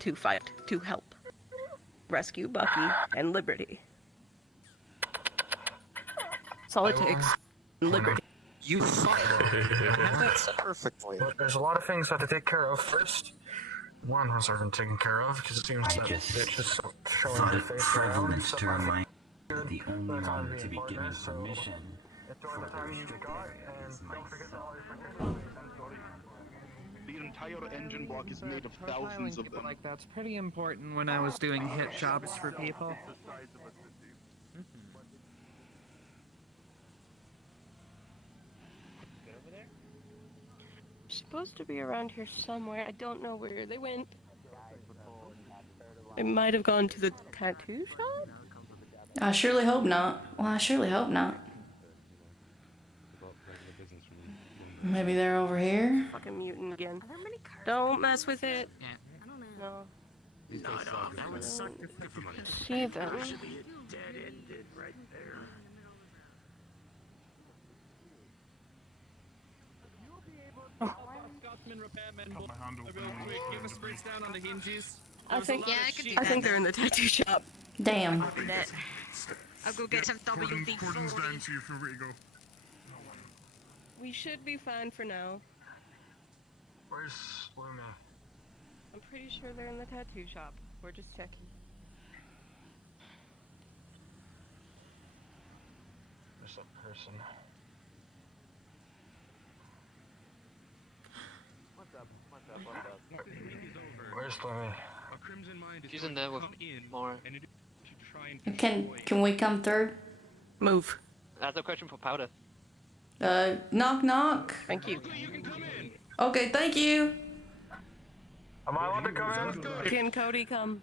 to fight, to help. Rescue Bucky and Liberty. That's all it takes. Liberty. You thought That's perfectly. But there's a lot of things I have to take care of first. One has already been taken care of because it seems that bitch is showing her face around. So to remind the only one to be given permission enjoy the time you've got, and don't forget to always protect the The entire engine block is made of thousands of them. like that's pretty important when I was doing hit jobs for people. Supposed to be around here somewhere. I don't know where they went. They might have gone to the tattoo shop? I surely hope not. Well, I surely hope not. Maybe they're over here? Fucking mutant again. Don't mess with it. No. that would suck See them. dead-ended right there. I think, Yeah, I could do I think that. they're in the tattoo shop. Damn. I'll go get some WD-40. see if you're ready to go. We should be fine for now. Where's Luna? I'm pretty sure they're in the tattoo shop. We're just checking. There's that person. Where's Luna? She's in there with more. Can we come through? Move. I have a question for Powder. Knock knock. Thank you. Okay, thank you. Am I allowed to come in? Can Cody come?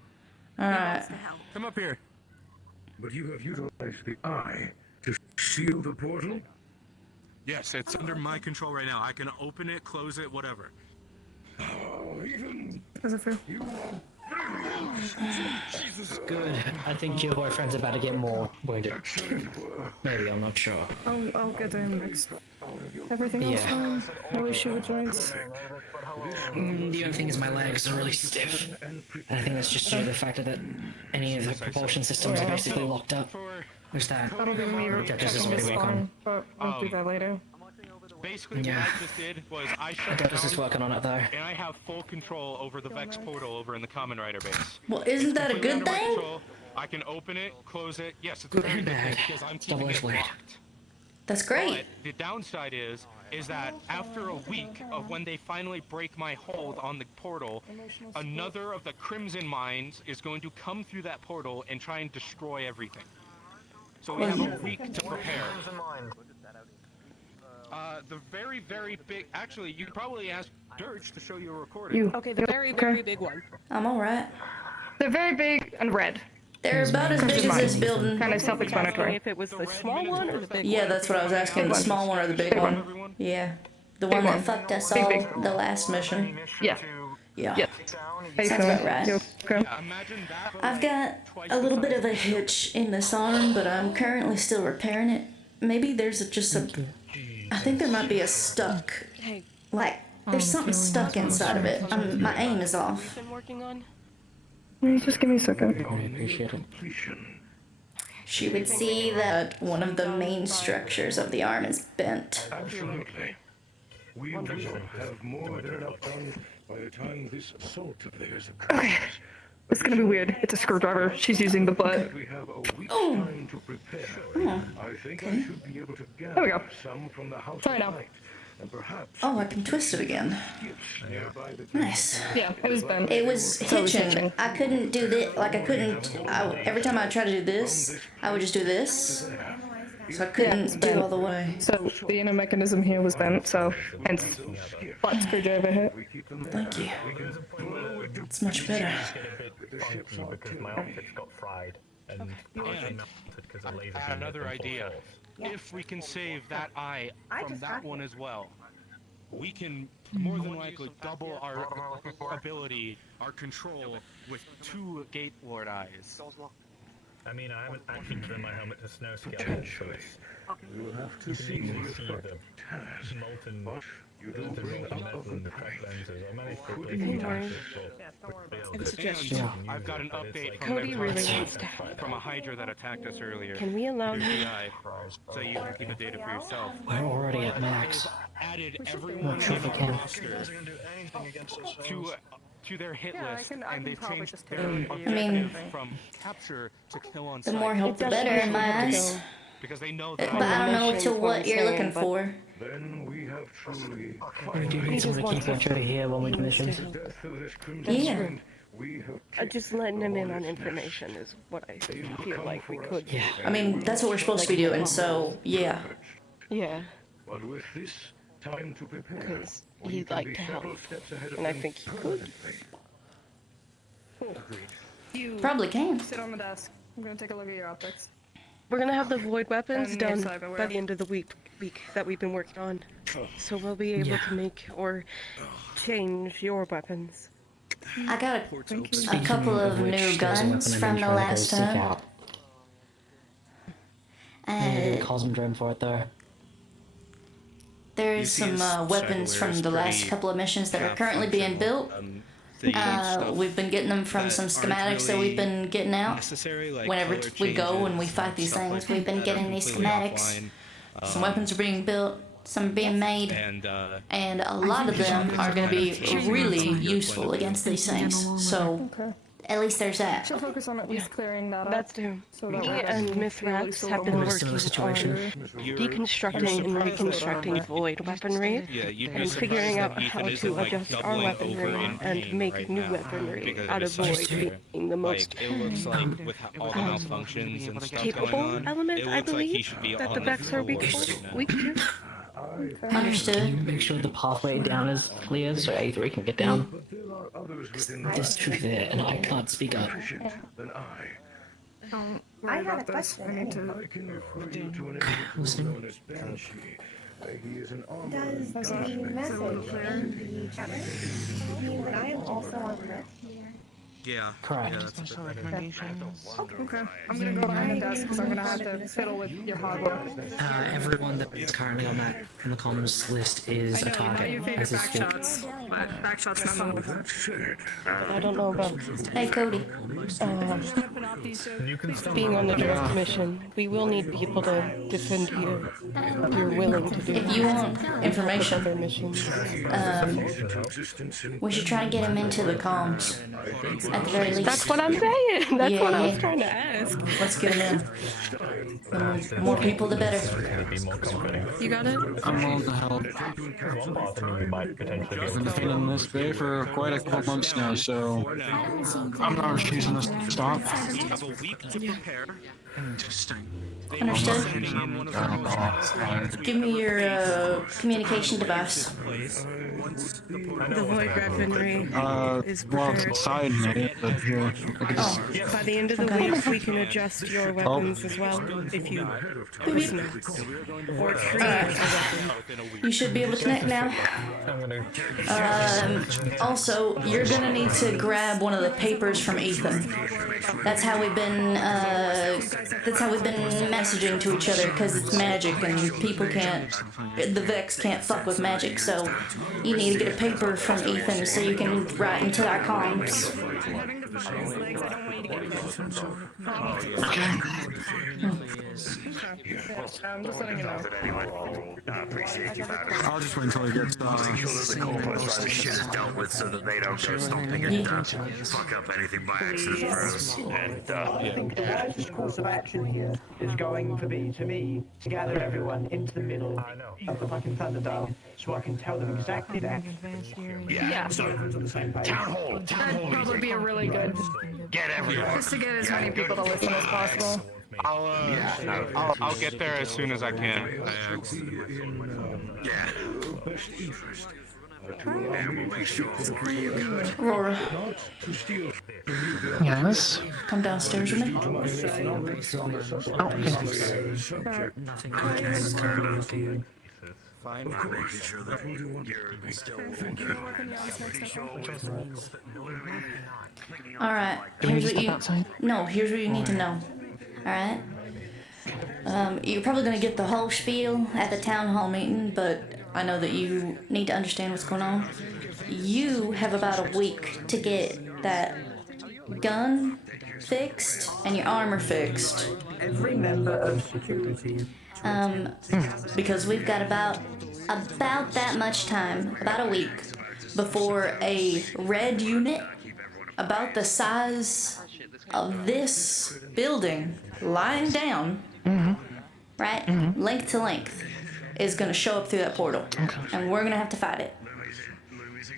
Alright. Come up here. But you have utilized the eye to seal the portal? Yes, it's under my control right now. I can open it, close it, whatever. Oh, even Does it feel? you Good. I think your boyfriend's about to get more wounded. Maybe, I'm not sure. I'll get to him next. Everything else Yeah. fine? No issue with joints? The only thing is my legs are really stiff. And I think that's just due to the fact that any of the propulsion systems are basically locked up. Who's that? That'll be me That just is checking his working on. spine, but we'll do that later. Basically, Yeah. what I just did was I shut Adeptus is down, working on it though. and I have full control over the Vex portal over in the Common Rider base. Well, isn't that a Completely good under my thing? control. I can open it, close it. Yes, it's a Good very and good thing bad. because I'm keeping Double-edged it blade. locked. That's great. But the downside is that after a week of when they finally break my hold on the portal, another of the Crimson Minds is going to come through that portal and try and destroy everything. So we have a week to prepare. The very, very big. Actually, you could probably ask Dirge to show you a recording. Okay, the very, very big one. I'm alright. They're very big and red. They're about as big as this building. Kind of Asking self-explanatory. if it was the small one or the big Yeah, one. that's what I was asking. The small one or the big one? Yeah. The one that fucked us all the last mission. Yeah. Yeah. Yes. Sounds about right. You okay? Imagine that. I've got a little bit of a hitch in this arm, but I'm currently still repairing it. Maybe there's just a... I think there might be a stuck... Hey, Like, there's something stuck inside of it. My aim is off. been working on? Just give me a second. I appreciate it. She would see that one of the main structures of the arm is bent. absolutely. We will have more than enough done by the time this assault of theirs occurs. Okay. It's gonna be weird. It's a screwdriver. She's using the butt. We have a week's time to prepare. I think I should be able to gather There we go. some from the house Try of now. light, and perhaps Oh, I can twist it again. gifts nearby the Nice. Yeah, it was bent. It was So it was hitching. hitching. I couldn't do this. Like, I couldn't... every time I tried to do this, I would just do this. So I couldn't do all the way. So the inner mechanism here was bent, so hence butt screwdriver hit. Thank you. It's much better. Because my outfit's got fried and partially melted because of laser I had another idea. If we can save that eye from that one as well, we can more than likely double our ability, our control, with 2 Gate Lord eyes. I mean, I haven't actually given my helmet to Snow Scale, so it's... we'll have to You see can the see effect the task. molten But You do bring up of the Suggestion. I've got an update from Cody their really target wants to from a Hydra that attacked us earlier. Can we allow Through him? CI, so you can keep the data for yourself. We're already at max. Added everyone sure in if we the can. roster to their hit Yeah, I list, can and they've probably changed just their take it. objective I mean, from capture to kill on The sight. more help, the better in my eyes. Because they know But that I don't know mission to is what what I'm you're looking saying, but- for. Then we have truly We do need someone to keep watch over here while we do missions. death of this crimson Yeah. mind. We have Just letting him in on information is what I feel like we could. Yeah. I mean, that's what we're supposed to be doing, so yeah. Yeah, But with this time to prepare, because we he'd can like be to help, several steps ahead of and I them think he could. permanently. Probably can. Sit on the desk. I'm gonna take a look at your optics. We're gonna have the void weapons And done your cyberware. by the end of the week that we've been working on. So we'll be able to make or change your weapons. I got a couple Speaking of which, new there's a guns weapon from I've the been trying to last seek time. out. And Uh, Cosm drone for it though. there's some weapons from the last couple of missions that are currently being built. We've been getting them from some schematics that we've been getting out. Whenever we go and we fight these things, we've been getting these schematics. Some weapons are being built, some are being made, and a lot of them are going to be really useful against these things. So Okay. at least there's that. Should focus on at least clearing that up. That's true. So Me that and Miss Rax have been What's the working situation? on deconstructing and reconstructing void weaponry and figuring out how to adjust our weaponry and make new weaponry out of void being the most it looks like with all the malfunctions and stuff going capable on, element, it I looks like he believe, should be that on the it Vex for are a weak while. weak to. Understood. Make sure the pathway down is clear so A3 can get down. But there are others within There's truth there, and I can't speak up. than I. Don't worry about this. I need to. I can refer you to an individual known as Banshee. He is an armored I am also on red here. Yeah. Correct. Yeah, that's a bit Okay. I'm gonna go behind the desk because I'm gonna have to fiddle with your hardware. Everyone that is currently on the comms list is a Your target favorite as we back speak. shots, but back shots not on. that said, I don't know about Hey, Cody. being on the direct mission. We will need people to defend you if you're willing to do If you want information, other missions. into existence in we should try and get him into the comms. At the very least. That's what I'm saying. That's what I was Yeah. trying to ask. Let's get him in. The more people, the better. You got it? I'm willing to help. I've been defending this bay for quite a couple months now, so I'm not refusing this to stop. You have a week to prepare. Interesting. Understood. In one of the Give me your communication device. The void weaponry is Well, it's prepared. inside me, but here, I could just... By the end of the week, we can adjust your weapons as well, if you listen. Or create a weapon. You should be able to connect now. Also, you're gonna need to grab one of the papers from Ethan. That's how we've been. That's how we've been messaging to each other because it's magic and people can't. The Vex can't fuck with magic, so you need to get a paper from Ethan so you can write into our comms. I'm just letting you know. I'll just wait until he gets Shit is dealt with so that they don't go stomping and fuck up anything by accident for us. And I think the wisest course of action here is going to be, to me, to gather everyone into the middle of the fucking Thunderdome so I can tell them exactly that. Yeah. So everyone's on the same page. Town hall That'd probably be a really good. Get everyone. Just to get as many people to listen as possible. I'll get there as soon as I can. Yeah. And we'll make sure all three of you good. Aurora, Yes? come downstairs with me. Fine. We're making sure that you're still Alright, here's what you need to know. Alright? You're probably gonna get the whole spiel at the town hall meeting, but I know that you need to understand what's going on. You have about a week to get that gun fixed and your armor fixed. Every member of security. Because we've got about that much time, about a week, before a red unit about the size of this building, lying down, right, length to length, is gonna show up through that portal, and we're gonna have to fight it.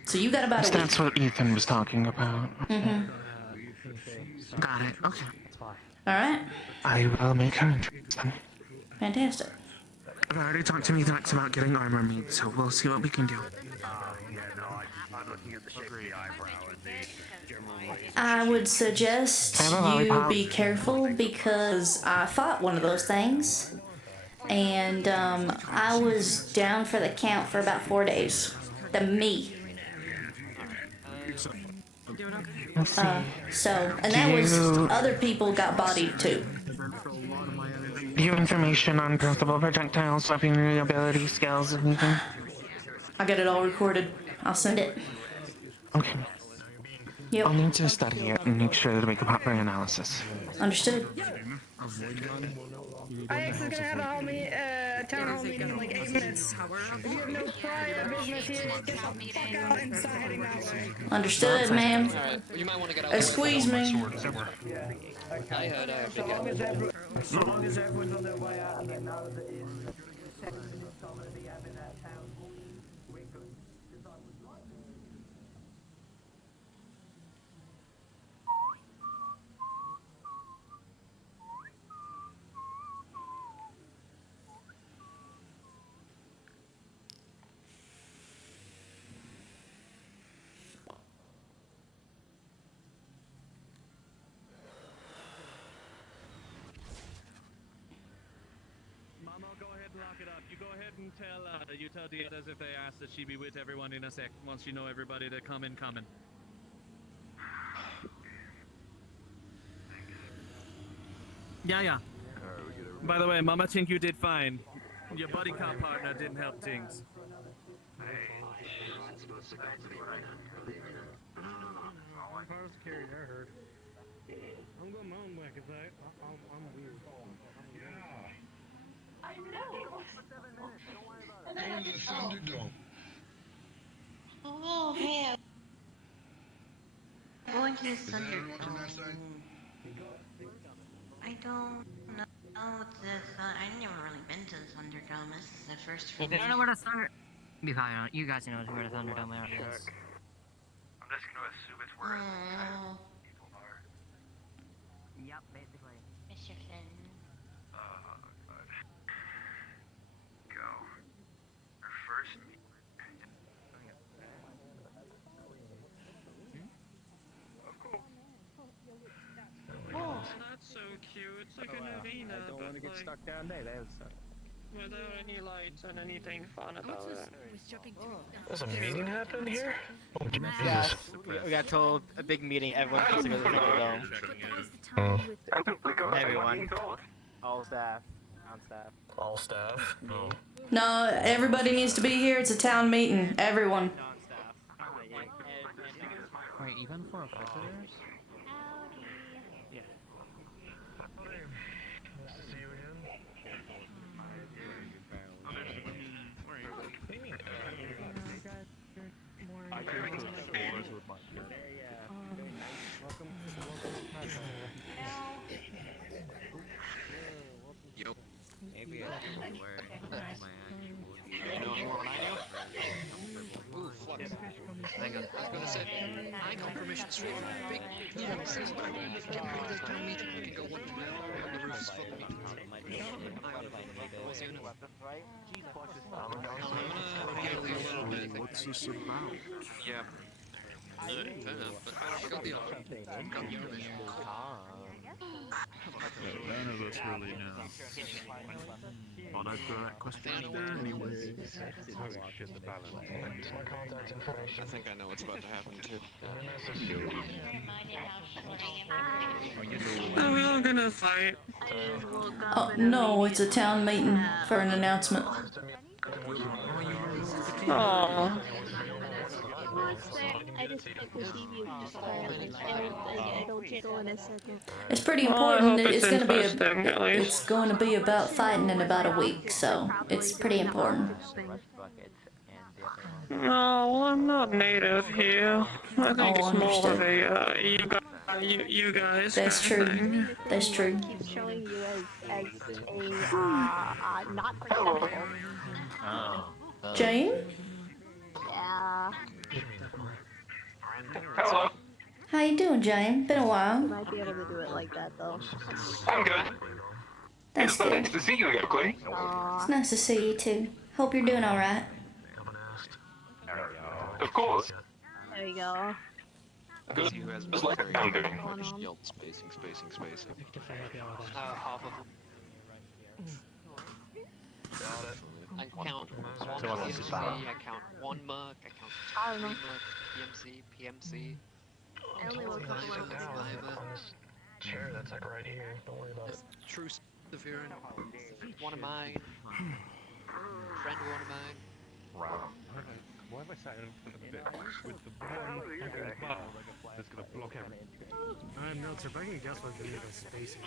So you got about a week. That's what Ethan was talking about. Got it. Okay. All right. I will make her interested. Fantastic. I've already talked to Methax about getting armor made, so we'll see what we can do. I would suggest you be careful because I fought one of those things, and I was down for the count for about 4 days. Me. And that was other people got bodied too. Do you have information on principal projectiles, weaponry, ability, skills, anything? I got it all recorded. I'll send it. Okay. Yep. I'll need to study it and make sure to make a proper analysis. Understood. IX is gonna have a town hall meeting in like 8 minutes. If you have no prior business here, get the fuck out and start heading that way. Understood, ma'am. You might want to get out. Excuse me. I heard As long as everyone's on their way out and they know that it's Texas is going to be having that town, we're good. Lock it up. You go ahead and tell the others if they ask that she be with everyone in a sec. Once you know everybody to come in, coming. Yeah. By the way, Mama think you did fine. Your buddy cop partner didn't help things. Carried, I heard. I'm going my own way because I'm weird. I know. And the Thunderdome. Oh man. Going to the Thunderdome. I don't know I've never really been to the Thunderdome. This is the first for If me. you don't know where the Thunder... You guys know where the Thunderdome is. I'm just gonna assume it's where people are. Yep, basically. Mr. Finn. Go. Our first. Of course. Oh, that's so cute. It's like an arena. I don't want to get stuck down there. Without any lights and anything fun about it. There's a meeting happening here? Oh, Yeah, we got told a big meeting. Everyone has to go to the Thunderdome. Everyone. All staff. On staff. All staff? No. No, everybody needs to be here. It's a town meeting. Everyone. Wait, even for visitors? Yeah. See you again. I can put floors with my Yo. Maybe I should be wearing my actual You know more than I do? Ooh, flux. Hang on. I was gonna say, I got permission straight from Big Moving Season. Can bring this to a meeting. We can go one mile on the roofs for the meeting. What's the unit? What's this about? Yeah. But I got the offer. Got the permission. None of us really know. Thought I'd throw that question out there anyway. I think I know what's about to happen too. Are we all gonna fight? Oh, no, it's a town meeting for an announcement. Aww. It's pretty important. It's going to be about fighting in about a week, so it's pretty important. No, I'm not native here. I think it's more of understood. a you guys. That's true. That's true. Keep showing you as a not presentable. Jane? Yeah. Hello. How you doing, Jane? Been a You while. might be able to do it like that though. I'm good. That's good. Nice to see you again, Clay. It's nice to see you too. Hope you're doing all right. Of course. There you go. Good. Just like I'm doing. Spacing. Half of them. I count one PMC, I count one mug, I count 3 mug, PMC. I only want a couple of Chair that's like right here. Don't worry about it. True Severin, one of mine. Friend one of mine. Wow. Why am I sat in front of the bit with the one fucking bar that's gonna block everything? I'm not sure, but I can guess what the legal space is.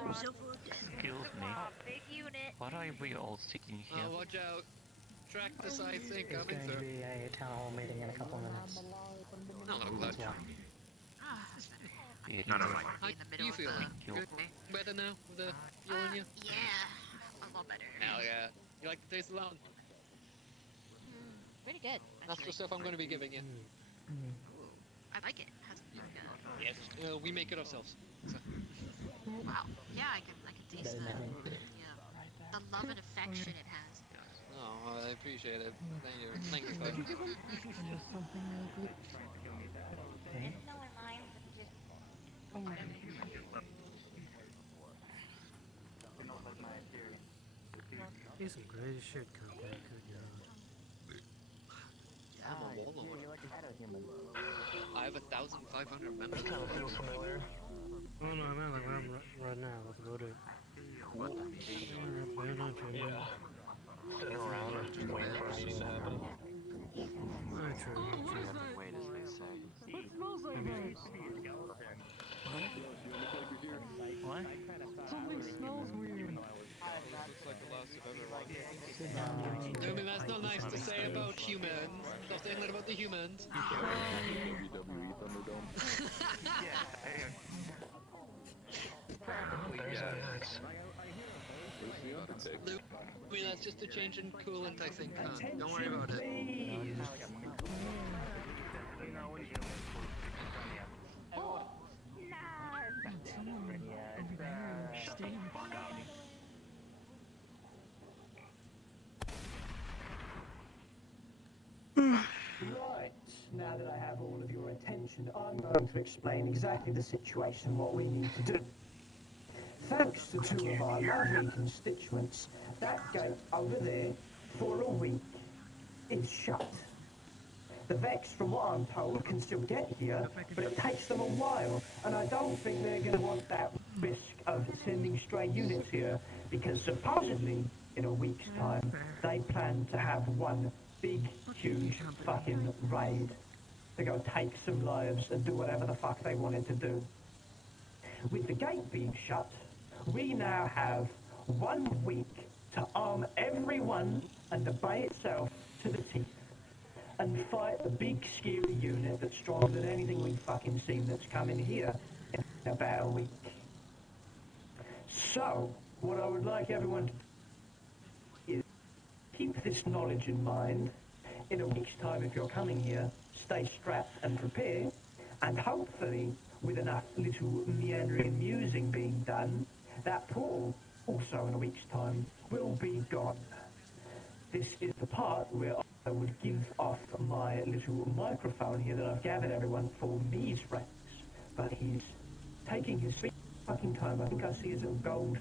I'm so focused. Excuse me. Big unit. What are we all sitting here? Oh, watch out. Track this, I think, There's coming going to through. be a town hall meeting in a couple minutes. No, no, glad. None of How you feeling? Good? Better now with the fuel in you? Yeah, a lot better. Hell yeah. You like the taste of lemon? Pretty good. That's the stuff I'm going to be giving you. I like it. Has Yes. We make it ourselves. So. Wow. Yeah, I can taste the love and affection it has. Oh, I appreciate it. Thank you. Thank you, Clay. He's some crazy shit, Coco. I'm a warlord. I have 1,500 members. Oh no, I meant like right now. Let's go to it. Yeah. Sitting around or just waiting for a meeting to happen. Not true. Wait, as they say. What? Something smells weird. Looks like the last of everyone. I mean, that's not nice to say about humans. Stop saying that about the humans. I mean, that's just a change in coolant, I think. Don't worry about it. Right, now that I have all of your attention, I'm going to explain exactly the situation, what we need to do. Thanks to 2 of our lovely constituents, that gate over there, for a week, is shut. The Vex, from what I'm told, can still get here, but it takes them a while, and I don't think they're going to want that risk of sending stray units here, because supposedly, in a week's time, they plan to have one big, huge fucking raid to go take some lives and do whatever the fuck they wanted to do. With the gate being shut, we now have 1 week to arm everyone and obey itself to the teeth and fight the big scary unit that's stronger than anything we've fucking seen that's coming here in about a week. So, what I would like everyone to do is keep this knowledge in mind. In a week's time, if you're coming here, stay strapped and prepared, and hopefully, with enough little meandering musing being done, that portal, also in a week's time, will be gone. This is the part where I would give off my little microphone here that I've gathered everyone for these ranks, but he's taking his sweet fucking time. I think I see his little gold.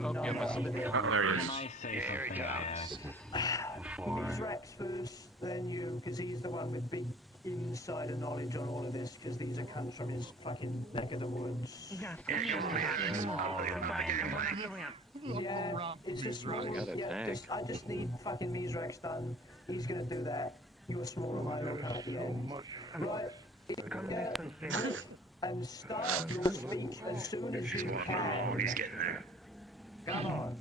Oh, yeah, over there. oh, there he is. These racks first, then you, because he's the one with big insider knowledge on all of this because these are comes from his fucking neck of the woods. Yeah, it's just small. I just need fucking Mizrax done. He's gonna do that. You're small and I will come at the end. Right. And start your speech as soon as you can. He's getting there. Come on.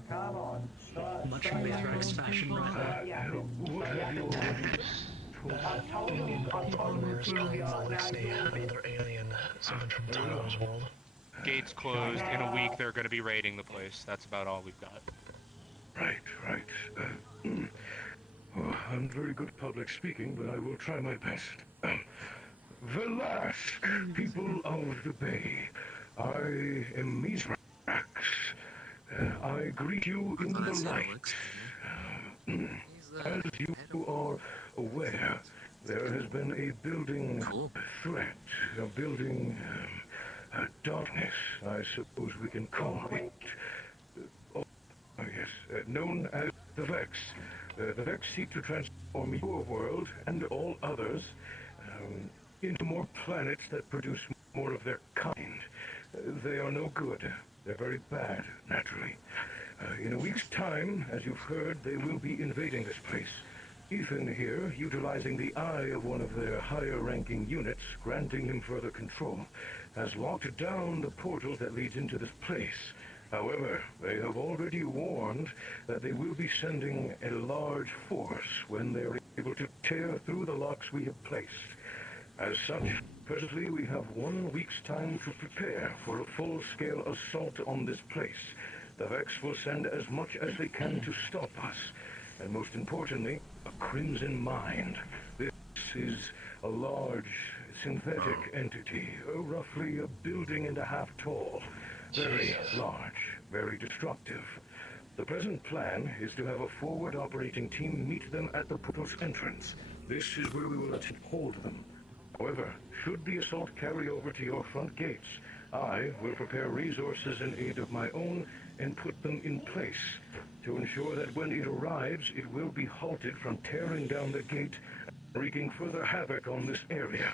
Much Mizrax fashion, right? I told him who we are now. Another alien, someone from Tyler's world. Gates closed. In a week, they're going to be raiding the place. That's about all we've got. Right. Oh, I'm very good at public speaking, but I will try my best. Velas, people of the Bay, I am Mizrax. I greet you in the light. As you are aware, there has been a building threat, a building darkness, I suppose we can call it. Known as the Vex. The Vex seek to transform your world and all others into more planets that produce more of their kind. They are no good. They're very bad, naturally. In a week's time, as you've heard, they will be invading this place. Ethan here, utilizing the eye of one of their higher-ranking units, granting him further control, has locked down the portal that leads into this place. However, they have already warned that they will be sending a large force when they are able to tear through the locks we have placed. As such, presently we have 1 week's time to prepare for a full-scale assault on this place. The Vex will send as much as they can to stop us, and most importantly, a Crimson Mind. This is a large synthetic entity, roughly a building and a half tall. Very large, very destructive. The present plan is to have a forward operating team meet them at the portal's entrance. This is where we will attempt to hold them. However, should the assault carry over to your front gates, I will prepare resources in aid of my own and put them in place to ensure that when it arrives, it will be halted from tearing down the gate and wreaking further havoc on this area.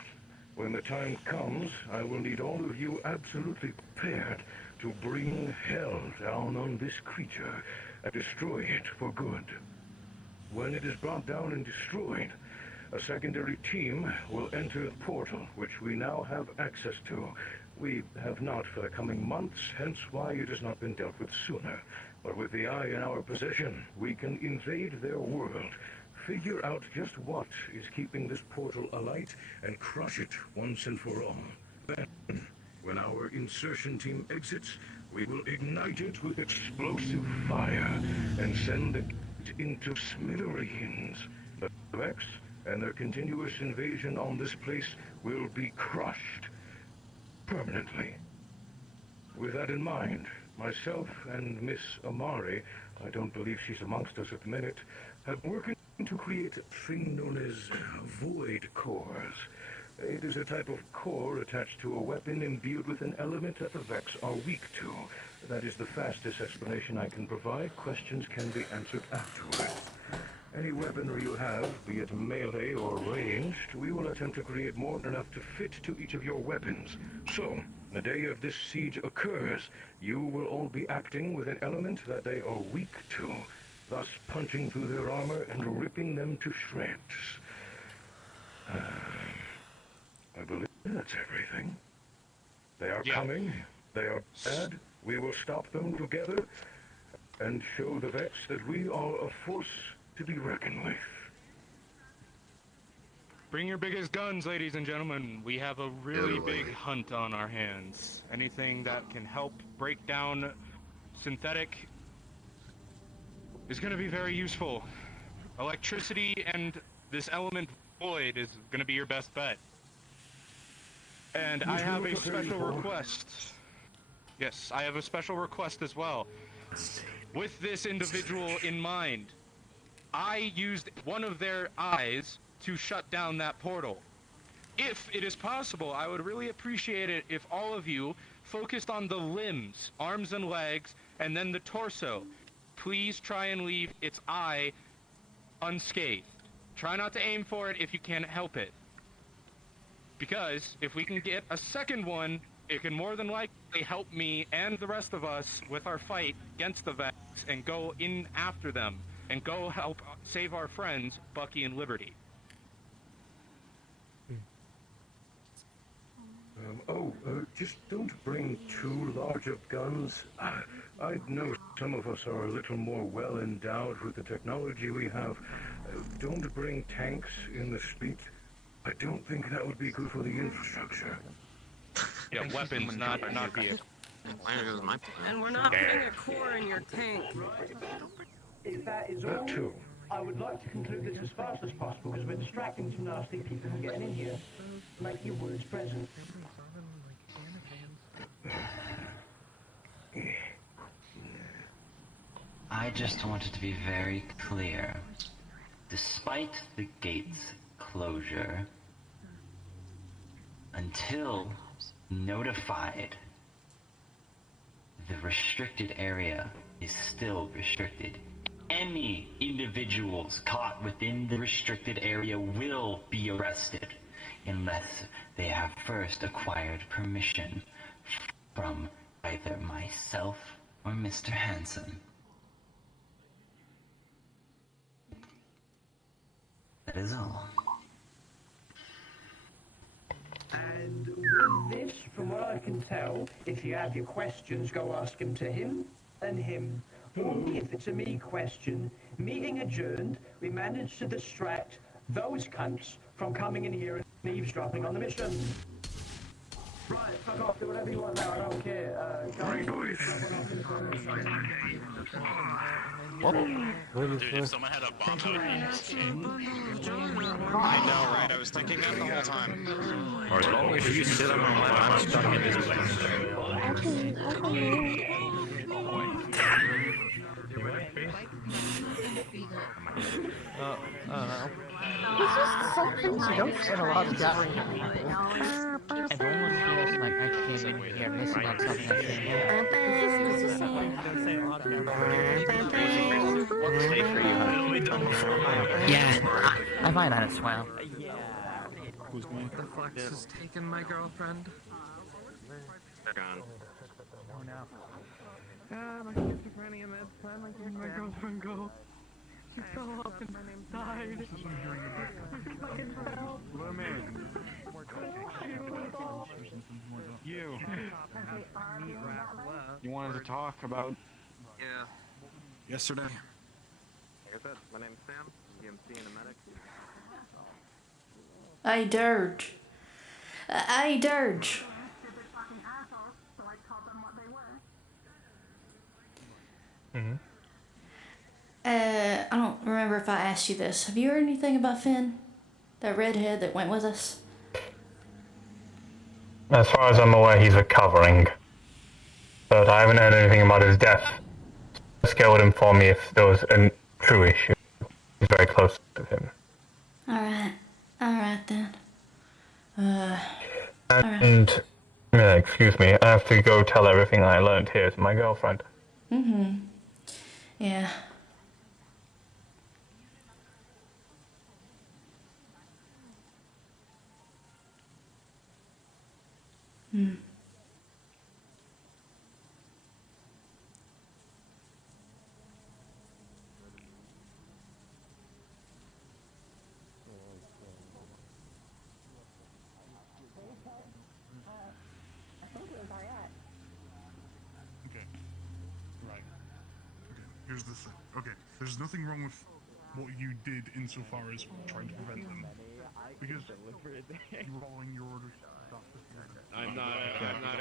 When the time comes, I will need all of you absolutely prepared to bring hell down on this creature and destroy it for good. When it is brought down and destroyed, a secondary team will enter the portal, which we now have access to. We have not for the coming months, hence why it has not been dealt with sooner. But with the eye in our possession, we can invade their world, figure out just what is keeping this portal alight, and crush it once and for all. Then, when our insertion team exits, we will ignite it with explosive fire and send it into smithereens. The Vex and their continuous invasion on this place will be crushed permanently. With that in mind, myself and Miss Amari, I don't believe she's amongst us at the minute, have been working to create a thing known as void cores. It is a type of core attached to a weapon imbued with an element that the Vex are weak to. That is the fastest explanation I can provide. Questions can be answered afterward. Any weaponry you have, be it melee or ranged, we will attempt to create more than enough to fit to each of your weapons. So, the day of this siege occurs, you will all be acting with an element that they are weak to, thus punching through their armor and ripping them to shreds. I believe that's everything. They are coming. They are bad. We will stop them together and show the Vex that we are a force to be reckoned with. Bring your biggest guns, ladies and gentlemen. We have a really big hunt on our hands. Anything that can help break down synthetic is going to be very useful. Electricity and this element void is going to be your best bet. And I have a special request. Yes, I have a special request as well. With this individual in mind, I used one of their eyes to shut down that portal. If it is possible, I would really appreciate it if all of you focused on the limbs, arms and legs, and then the torso. Please try and leave its eye unscathed. Try not to aim for it if you can't help it. Because if we can get a second one, it can more than likely help me and the rest of us with our fight against the Vex and go in after them and go help save our friends, Bucky and Liberty. Just don't bring too large of guns. I know some of us are a little more well endowed with the technology we have. Don't bring tanks in the street. I don't think that would be good for the infrastructure. Yeah, weapons, not vehicles. And we're not putting a core in your tank. If that is all, I would like to conclude this as fast as possible because we're distracting some nasty people from getting in here. Make your words present. I just wanted to be very clear. Despite the gate's closure, until notified, the restricted area is still restricted. Any individuals caught within the restricted area will be arrested unless they have first acquired permission from either myself or Mr. Hanson. That is all. And with this, from what I can tell, if you have your questions, go ask them to him and him. Only if it's a me question. Meeting adjourned, we managed to distract those cunts from coming in here and eavesdropping on the mission. Right, fuck off, do whatever you want now, I don't care. Dude, if someone had a bomb out here. I know, right? I was thinking that the whole time. Or as long as you sit on my lap, I'm stuck in this It's just something I don't get a lot of stuff. Everyone feels like I came in here missing on something I came here. Yeah, I find that as well. The Flex has taken my girlfriend. They're gone. Oh no. My schizophrenia meds plan like letting my girlfriend go. She fell off and died. Fucking help. You wanted to talk about Yeah. yesterday? Like I said, my name's Sam, EMC and a medic. I dirge. I dirge. I don't remember if I asked you this. Have you heard anything about Finn? That redhead that went with us? As far as I'm aware, he's recovering. But I haven't heard anything about his death. Scale would inform me if there was a true issue. He's very close with him. Alright then. And, excuse me, I have to go tell everything I learned here to my girlfriend. Yeah. Here's the thing. Okay, there's nothing wrong with what you did insofar as trying to prevent them. Because you're following your orders. I'm not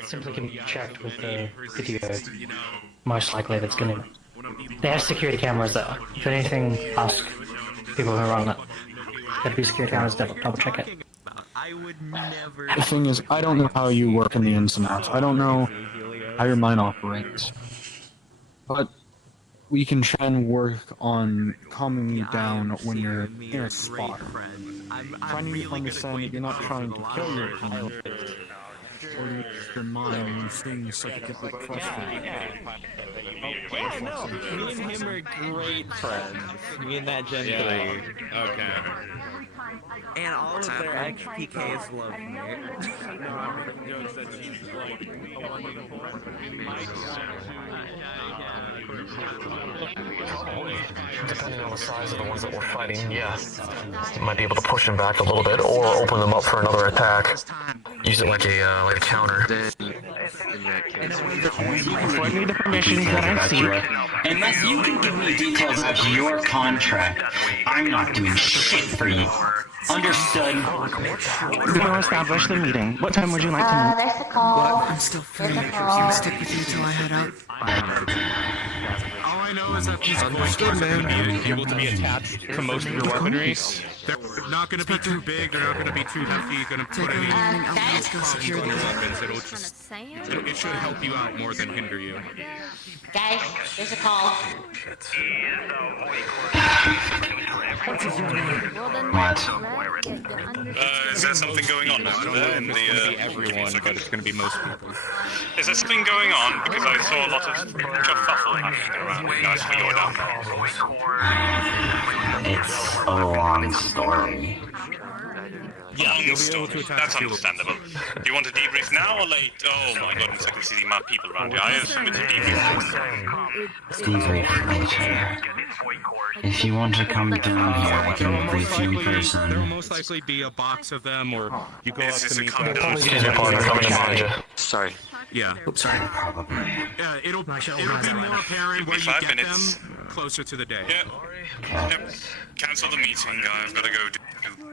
simply can be checked with the video. Most likely that's gonna... They have security cameras though. If anything, ask people who are on it. There'd be security cameras, double check it. The thing is, I don't know how you work in the ins and outs. I don't know how your mind operates. But we can try and work on calming you down when you're in a spot. Trying to understand that you're not trying to kill your opponent, or your mind when things like get frustrated. Yeah, no, me and him are great friends. Me and that Gen 3. Okay. And all of their XPKs love me. Depending on the size of the ones that we're fighting, yeah. You might be able to push them back a little bit, or open them up for another attack. Use it like a counter. Before I need the permissions that I seek. Unless you can give me details of your contract, I'm not doing shit for you. Understood. We'll establish the meeting. What time would you like to meet? There's the call. I'm still free. Can I stick with you till I head out? All I know is that these voice cars are going to be able to be attached to most of your weaponry. They're not going to be too big, they're not going to be too hefty, going to put any cost on your weapons. It should help you out more than hinder you. Guys, there's a call. What? Is there something going on now? It's going to be everyone, but it's going to be most people. Is there something going on? Because I saw a lot of kerfuffle happening around as we go down. It's a long story. Long story. That's understandable. Do you want to debrief now or late? Oh my goodness, I can see the amount of people around here. I have something to debrief. Debrief later. If you want to come down here, I can brief you in person. There will most likely be a box of them, or you go up to meet them. Sorry. Yeah. Oops, sorry. Probably. It'll be more apparent where you get them closer to the day. Yeah. Yep. Cancel the meeting. I've got to go do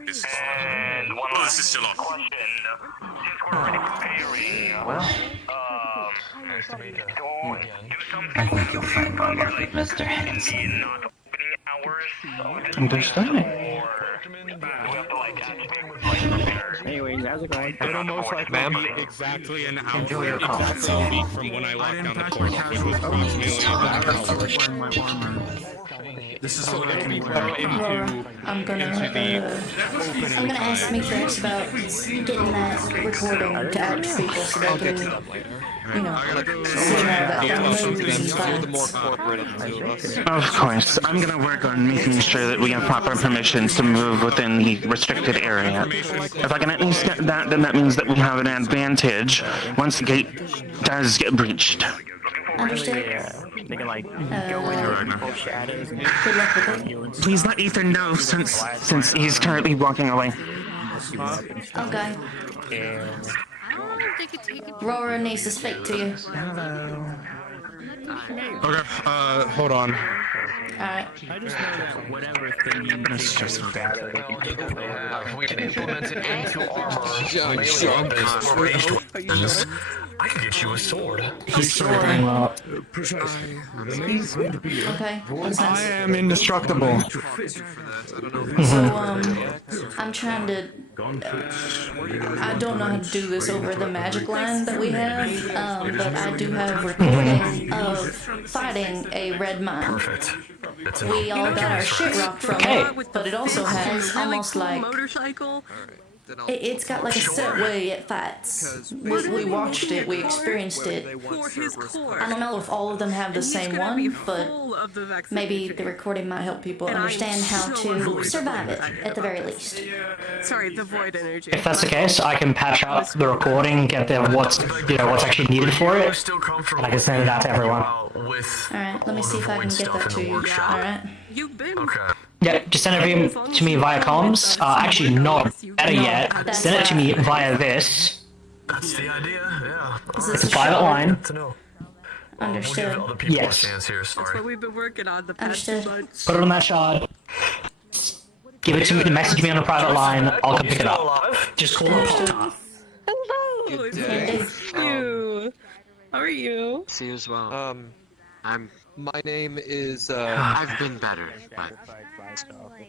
this. Oh, this is still on. I think you'll find my luck with Mr. Hanson. Understood. Anyways, how's it going? It'll most likely be exactly an hour, exactly a week from when I locked down the portal, which was approximately about an hour. This is so they can go into I'm gonna ask Matrix about getting that recording to out to people so they can, you know, see how that moves and Of course. I'm gonna work on making sure that we have proper permissions to move within the restricted area. If I can at least get that, then that means that we have an advantage once the gate does get breached. Understood. They can like go in shadows. Good luck with it. Please let Ethan know since he's currently walking away. Okay. Rora needs to speak to you. Okay, hold on. Alright. I just know that whatever thing you need is just bad. We can implement it into armor. I could get you a sword. Precisely. Okay. I am indestructible. So, I'm trying to... I don't know how to do this over the magic line that we have, but I do have recording of fighting a red mine. Perfect. We all got our shit rocked from it, but it also has almost like... motorcycle. It's got like a set way it fights. We watched it, we experienced it. I don't know if all of them have the same one, but maybe the recording might help people understand how to survive it, at the very least. Sorry, the void energy. If that's the case, I can patch up the recording, get what's actually needed for it, and I can send it out to everyone. Alright, let me see if I can get that to you. Alright. You've been. Yeah, just send it to me via comms. Actually, not better yet. Send it to me via this. That's the idea, yeah. It's a private line. Understood. Yes. That's what we've been working on the past 2 months. Put it on that shard. Give it to me. Message me on a private line. I'll come pick it up. Just call it. Hello. It's you. How are you? See you as well. My name is, I've been better, but...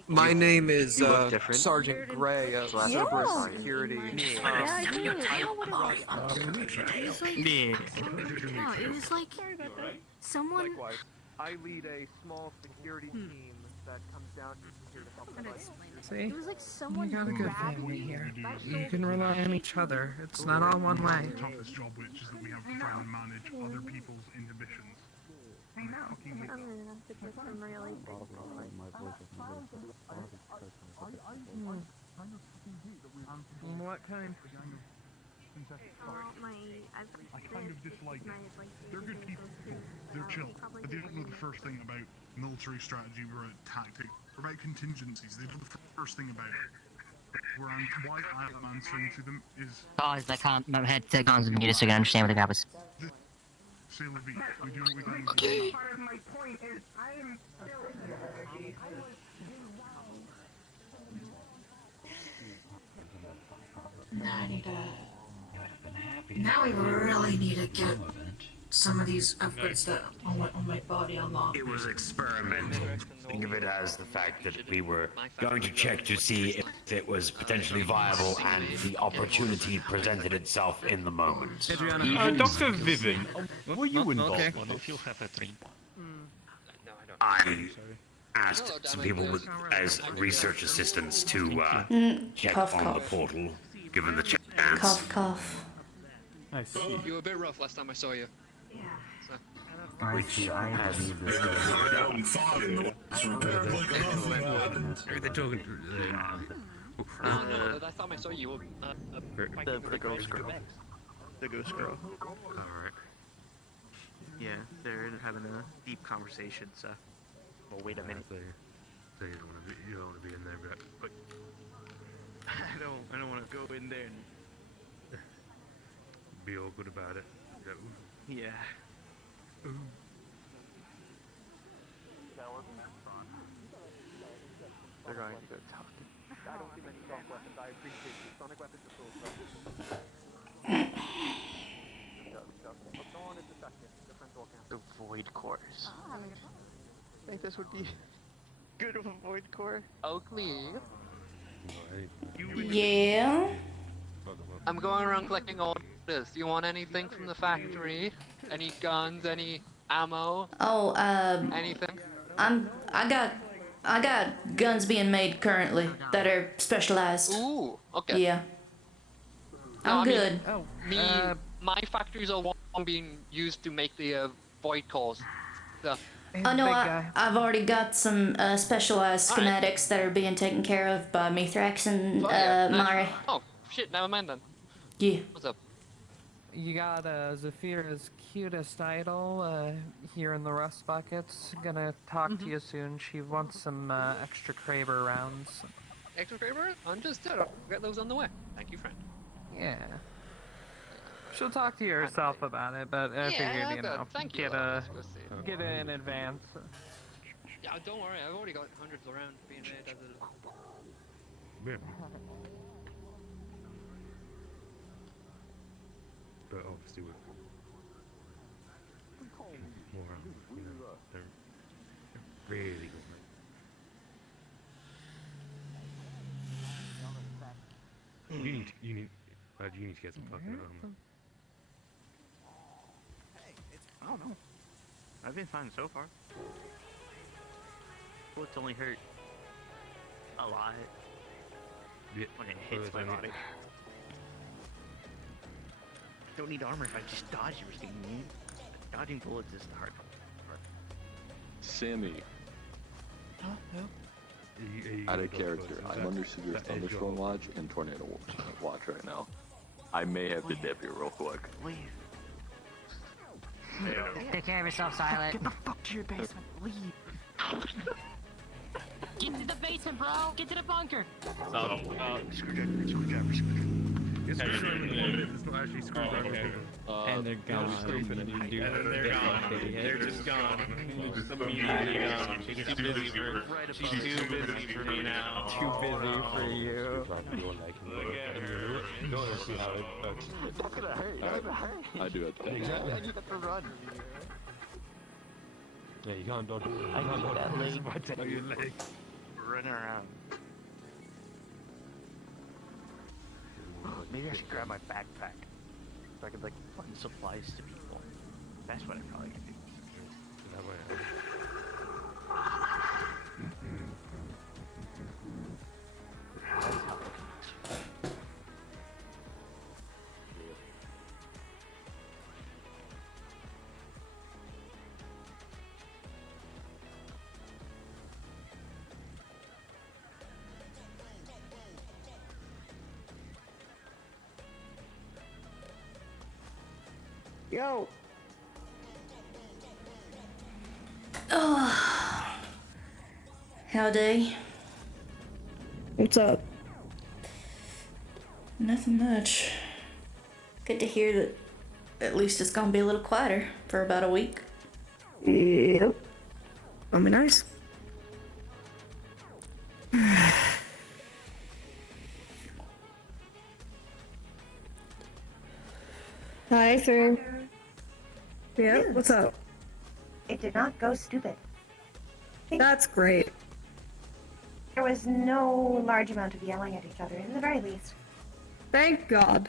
My name is, You look different. Sergeant Gray of Cerberus Security. It was like someone. Likewise, I lead a small security team that comes down here to help us. See? It was like someone. We got a good family here. You can rely on each other. It's not all one way. The toughest job, which is that we have to try and manage other people's inhibitions. I know. I'm really What kind? I kind of dislike them. They're good people. They're chill. But they don't know the first thing about military strategy or tactic or about contingencies. They know the first thing about it. Why I am answering to them is... Guys, I can't. My head to guns and muted so I can understand what the happens. C'est la vie. We do what we can. Okay. Part of my point is, I am still here. Now I need to... Now we really need to get some of these upgrades that on my body unlocked. It was experimental. Think of it as the fact that we were going to check to see if it was potentially viable and the opportunity presented itself in the moment. Dr. Vivian, were you involved? I asked some people as research assistants to check cough, on cough. the portal, given the chance. Cough, cough. I see. You were a bit rough last time I saw you. So. Which I have They're talking. Last time I saw you, the ghost girl. The ghost girl. Alright. Yeah, they're having a deep conversation, so. Well, wait a minute. So you don't want to be in there, but I don't want to go in there and be all good about it. yeah. Ooh. They're going to go talk. I don't see many soft weapons. I appreciate you. Sonic weapons are full, so. Go on into second. Different door count. The void cores. I think this would be good of a void core. Oakley. Yeah. I'm going around collecting orders. Do you want anything from the factory? Any guns? Any ammo? Oh, anything? I got guns being made currently that are specialized. Ooh, okay. Yeah. I'm good. My factories are one being used to make the void cores. So. Oh no, I've already got some specialized schematics that are being taken care of by Mithrax and Mari. Oh shit, never mind then. Yeah. What's up? You got Zafira's cutest idol here in the rust buckets. Gonna talk to you soon. She wants some extra Kraber rounds. Extra Kraber? Understood. I'll get those on the way. Thank you, friend. Yeah. She'll talk to you herself about it, but I figured, you know, thank you. get it in advance. Yeah, don't worry. I've already got hundreds around being made as it. Yeah. But obviously with more, they're really good. You need to get some fucking I don't know. I've been fine so far. Bullets only hurt a lot when it hits my body. Don't need armor if I just dodge everything, man. Dodging bullets is the hard part. Sammy. Out of character, I'm under severe thunderstorm watch and tornado watch right now. I may have to dip here real quick. Leave. Take care of yourself, Silent. Get the fuck to your basement. Leave. Get to the basement, bro. Get to the bunker. Screwdriver. It's not actually screwdriver. And they're gone. They're gone. They're just gone. Just immediately gone. She's too busy for me now. Too busy for you. That's gonna hurt. That's gonna hurt. I do it. Exactly. I just have to run. Yeah, you can't dodge. I need that leg. Running around. Maybe I should grab my backpack so I could like fund supplies to people. That's what I probably could do. That's how it works. Yo. Oh. Howdy. What's up? Nothing much. Good to hear that at least it's gonna be a little quieter for about a week. Yep. That'll be nice. Hi, sir. Yeah, what's up? It did not go stupid. That's great. There was no large amount of yelling at each other, in the very least. Thank God.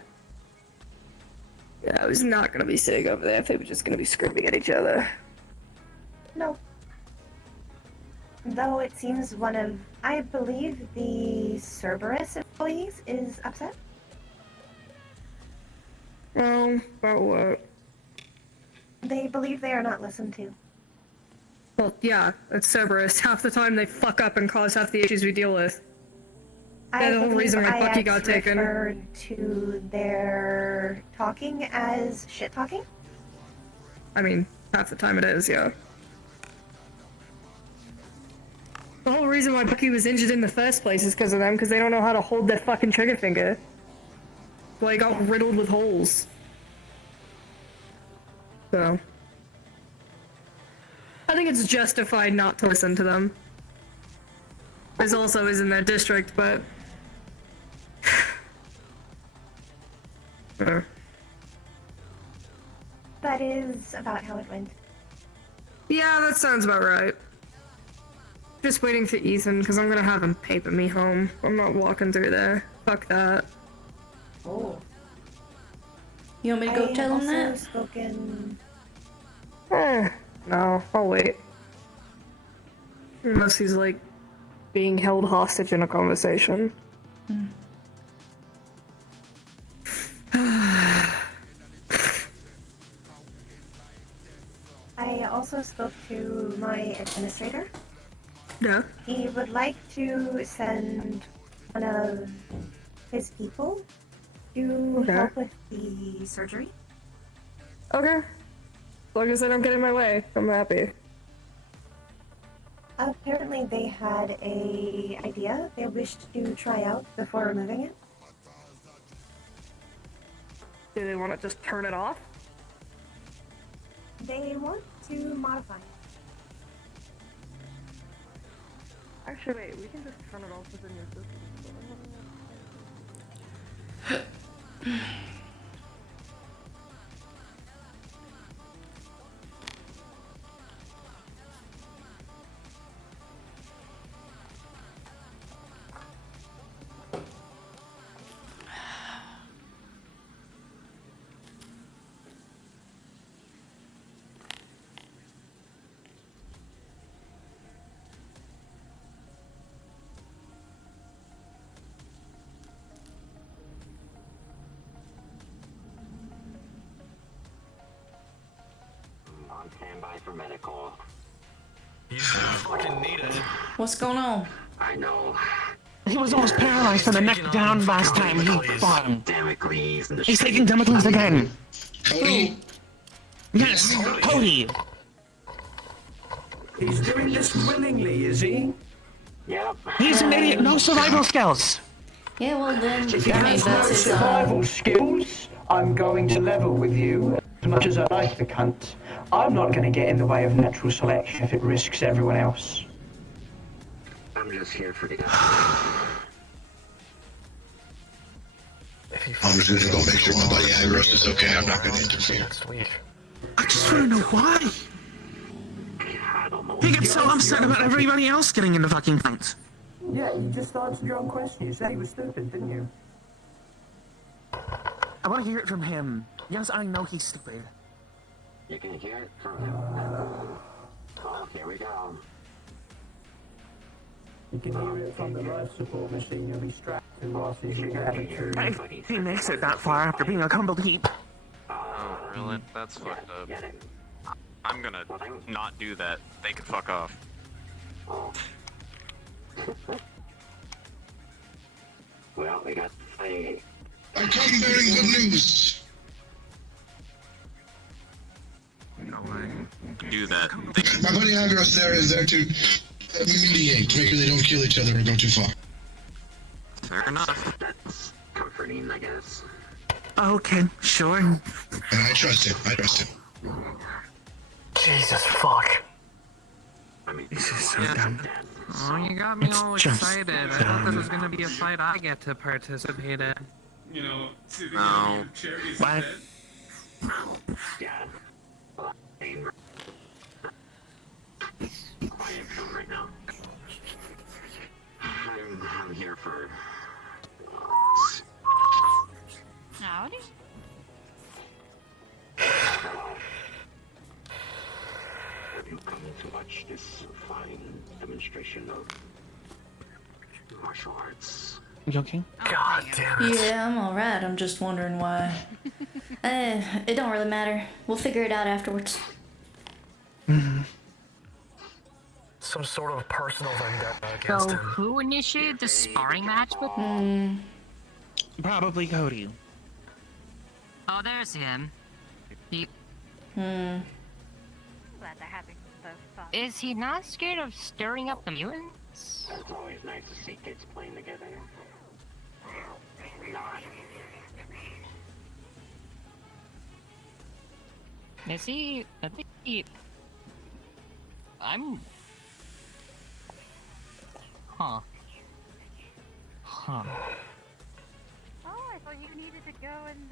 Yeah, I was not gonna be sitting over there if they were just gonna be screaming at each other. No. Though it seems one of, I believe, the Cerberus employees is upset. Oh, about what? They believe they are not listened to. Well, yeah, it's Cerberus. Half the time they fuck up and cause half the issues we deal with. That's the whole reason why Bucky got taken. I referred to their talking as shit talking. I mean, half the time it is, yeah. The whole reason why Bucky was injured in the first place is because of them, because they don't know how to hold their fucking trigger finger. Well, he got riddled with holes. So. I think it's justified not to listen to them. This also is in their district, but... That is about how it went. Yeah, that sounds about right. Just waiting for Ethan, because I'm gonna have him paper me home. I'm not walking through there. Fuck that. Oh. You want me to go tell him that? Spoken... No, I'll wait. Unless he's, like, being held hostage in a conversation. I also spoke to my administrator. Yeah? He would like to send one of his people to help with the surgery. Okay. As long as I don't get in my way, I'm happy. Apparently they had a idea they wished to try out before removing it. Do they want to just turn it off? They want to modify it. Actually, wait, we can just turn it off within your system. On standby for medical. He's gonna fucking need it. What's going on? I know. He was almost paralyzed from the neck down last time he fought him. Damocles and the He's taking Damocles again. Cody? Yes, Cody. He's doing this willingly, is he? Yep. He's an idiot. No survival skills. Yeah, well then, If he I mean, has no that's his survival skills, I'm going to level with you. As much as I like the cunt, I'm not going to get in the way of natural selection if it risks everyone else. I'm just here for you. I'm just gonna go make sure my Viagra is okay. I'm not gonna interfere. I just want to know why. He gets so upset about everybody else getting in the fucking fight. Yeah, you just answered your own question. You said he was stupid, didn't you? I want to hear it from him. Yes, I know he's stupid. You can hear it from him. Oh, here we go. You can hear it from the life support machine you'll be strapped to whilst he's in the attitude. If he makes it that far after being a crumbled heap. Oh, really? That's fucked up. I'm gonna not do that. They can fuck off. Well, we got the thing. I come bearing good news. do that. My buddy Agros there is there to mediate, make sure they don't kill each other or go too far. Fair enough. That's comforting, I guess. Okay, sure. And I trust him. I trust him. Jesus fuck. I mean, this is so dumb. Oh, you got me all just excited. I thought this was gonna be a fight I get to participate in. You know, sitting on your chair is dead. Yeah. Quiet down right now. I'm here for. Howdy. Have you come to watch this fine demonstration of martial arts? You okay? God damn it. Yeah, I'm alright. I'm just wondering why. It don't really matter. We'll figure it out afterwards. Some sort of personal vendetta against So, him. who initiated the sparring match with Probably Cody. Oh, there's him. He... Glad they're having both fun. Is he not scared of stirring up the mutants? It's always nice to see kids playing together. Not. Is he... I think he... I'm... Huh. Huh. Oh, I thought you needed to go and,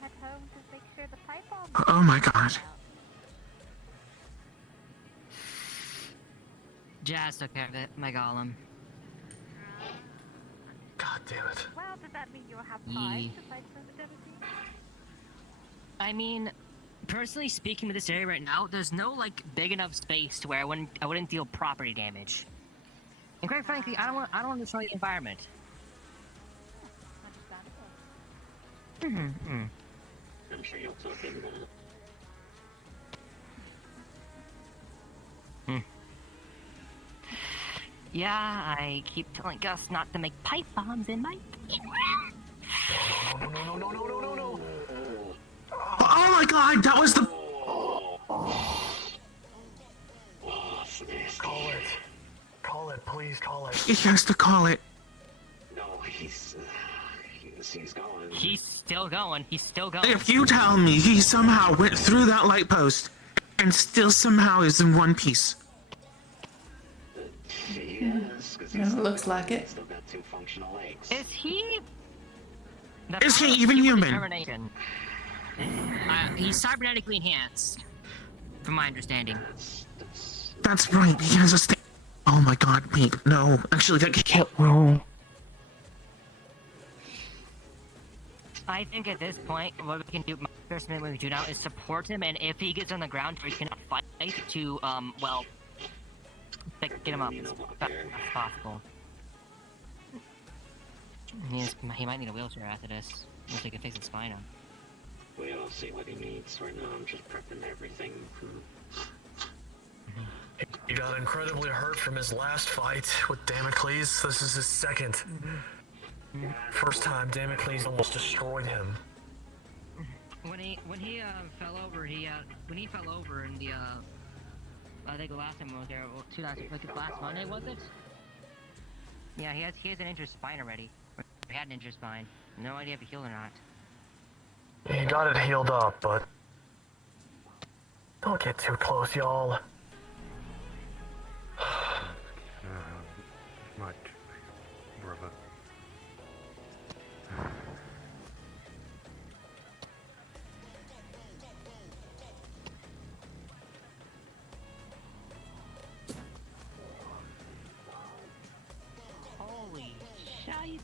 head home to make sure the pipe bomb. Oh my god. Jazz took care of it, my golem. God damn it. Well, does that mean you'll have time Ye- to fight sensitivity? I mean, personally speaking, with this area right now, there's no like big enough space to where I wouldn't deal property damage. And quite frankly, I don't want to destroy the environment. I'm sure you'll talk in Yeah, I keep telling Gus not to make pipe bombs in my. Oh my god, that was the. Call it. Call it, please call it. He has to call it. No, he's going. He's still going. He's still going. If you tell me he somehow went through that light post and still somehow is in one piece. Looks like it. Still got 2 functional legs. Is he? Is he even human? He's cybernetically enhanced, from my understanding. That's right, he has a Oh my god, wait, no. Actually, that can't roll. I think at this point, what we can do, my first thing we do now is support him, and if he gets on the ground, we can fight to, get him up as fast as possible. He might need a wheelchair after this, unless we can fix his spine up. We'll see what he needs. Right now, I'm just prepping everything. He got incredibly hurt from his last fight with Damocles. This is his second. First time Damocles almost destroyed him. When he fell over, when he fell over in the I think the last time I was there, well, last Monday was it? Yeah, he has an injured spine already. Or he had an injured spine. No idea if he healed or not. He got it healed up, but don't get too close, y'all. Much, brother. Holy shit!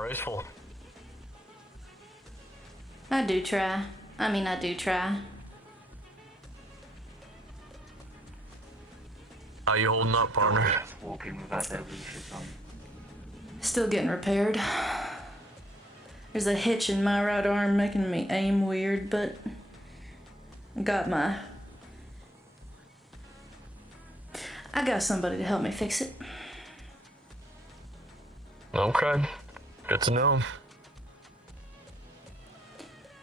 disgraceful. I do try. I do try. How you holding up, partner? Walking without their leashes on. Still getting repaired. There's a hitch in my right arm making me aim weird, but I got somebody to help me fix it. Okay. Good to know.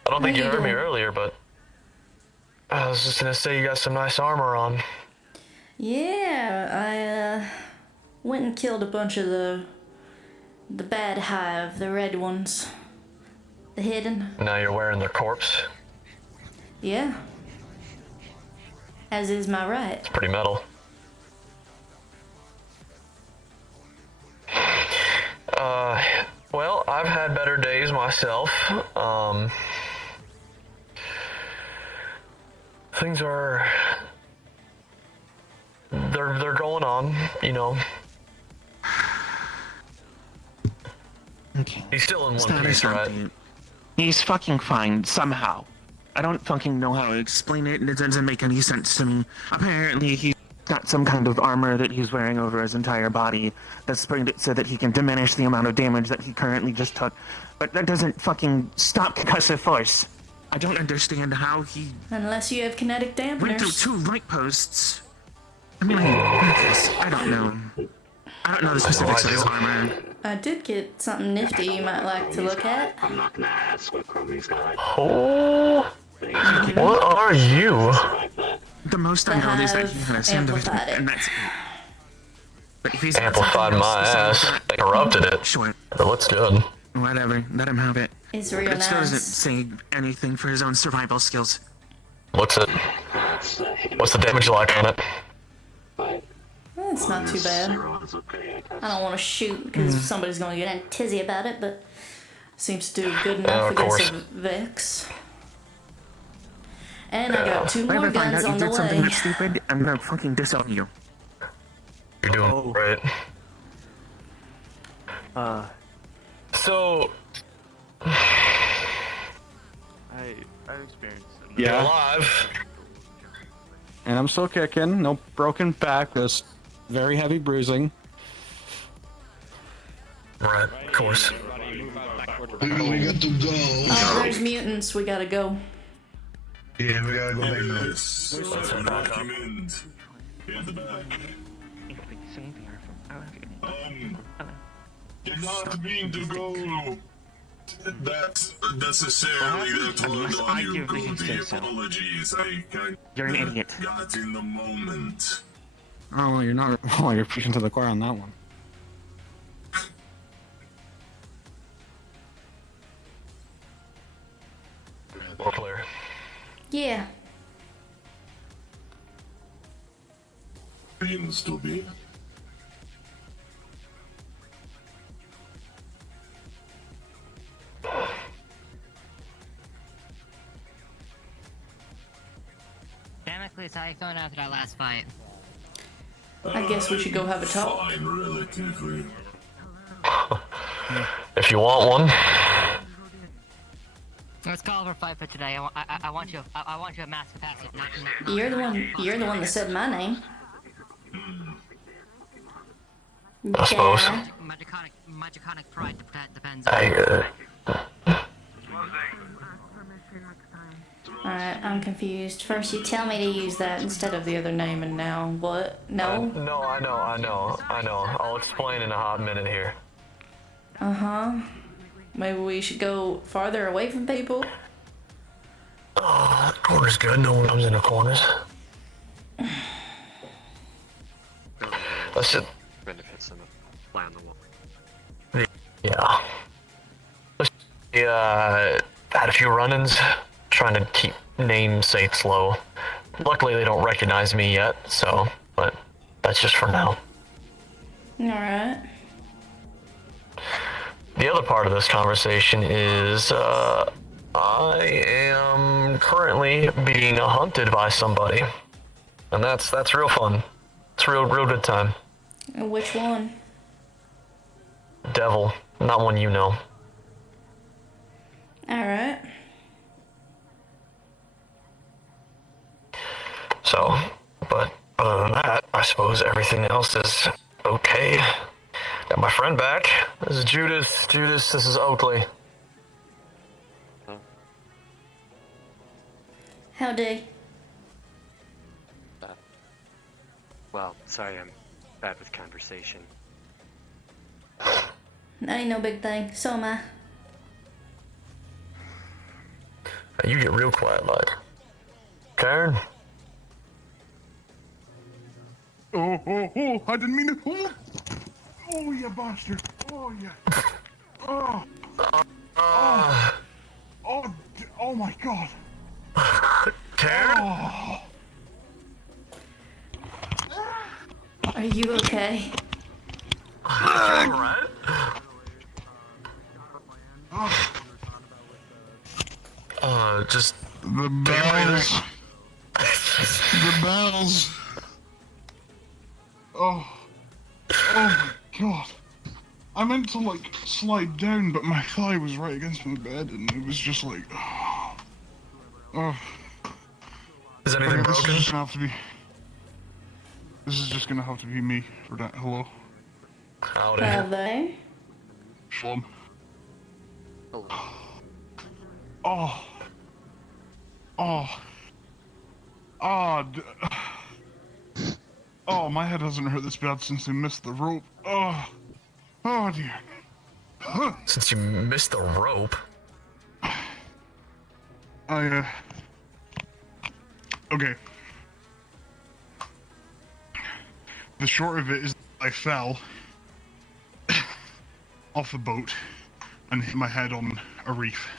I don't think you heard me earlier, but I was just gonna say you got some nice armor on. Yeah, I went and killed a bunch of the bad hive, the red ones. The hidden. Now you're wearing their corpse. Yeah. As is my right. It's pretty metal. Well, I've had better days myself. Things are... They're going on, you know. Okay. He's still in one Status piece, right? update. He's fucking fine, somehow. I don't fucking know how to explain it, and it doesn't make any sense to me. Apparently, he's got some kind of armor that he's wearing over his entire body that's sprayed it so that he can diminish the amount of damage that he currently just took. But that doesn't fucking stop concussive force. I don't understand how he... Unless you have kinetic dampeners. went through 2 light posts. I mean, I don't know. I don't know the specifics of his armor. I did get something nifty you might like to look at. I'm not gonna ask what Chromie's got. Oh, what are you? The most I know is that he has amplified it. and that's it. But if he's Amplified my ass. They corrupted it. Sure. But it looks good. Whatever, let him have it. It's real It still doesn't nice. say anything for his own survival skills. What's it? What's the damage like on it? It's not too bad. I don't want to shoot because somebody's going to get in tizzy about it, but seems to do good enough of against course. a Vex. And I got 2 If I more ever find guns out on you the did something way. that's stupid, I'm gonna fucking disown you. You're doing great. So... I experienced it. Yeah. You're alive. And I'm still kicking. No broken back. Just very heavy bruising. Right, of course. We got to go. Oh, there's mutants. We gotta go. Yeah, we gotta go back now. Document. In the back. Did not mean to go that necessarily that hard on you, Goldie. Apologies. You're an idiot. Got in the moment. Oh, you're not. Oh, you're preaching to the choir on that one. All clear. Yeah. Seems to be. Damocles, how you feeling after that last fight? I guess we should go have a talk. Fine, relatively. If you want one. Let's call for a fight for today. I want you at max capacity. You're the one that said my name. I suppose. My draconic pride depends on. Alright, I'm confused. First you tell me to use that instead of the other name, and now what? No? No, I know. I'll explain in a hot minute here. Uh-huh. Maybe we should go farther away from people? Oh, that corner's good. No one comes in the corners. Let's just... Benefits and a fly on the wall. Yeah. Let's had a few run-ins, trying to keep namesakes low. Luckily, they don't recognize me yet, so... But that's just for now. Alright. The other part of this conversation is, I am currently being hunted by somebody. And that's real fun. It's real good time. Which one? Devil. Not one you know. Alright. So, but other than that, I suppose everything else is okay. Got my friend back. This is Judas. Judas, this is Oakley. Howdy. Well, sorry, I'm bad with conversation. Ain't no big thing. So am I. You get real quiet, like. Karen? Oh, I didn't mean to. Oh, you bastard. Oh, yeah. Oh my god. Karen? Oh. Are you okay? Alright. Just the bells. The bells. Oh my god. I meant to like slide down, but my thigh was right against my bed, and it was just like, oh. Is anything broken? This is just gonna have to be me for that. Hello. Howdy. Hello. Shalom. Hello. Oh, my head hasn't hurt this bad since I missed the rope. Oh dear. Since you missed the rope? Okay. The short of it is I fell off a boat and hit my head on a reef.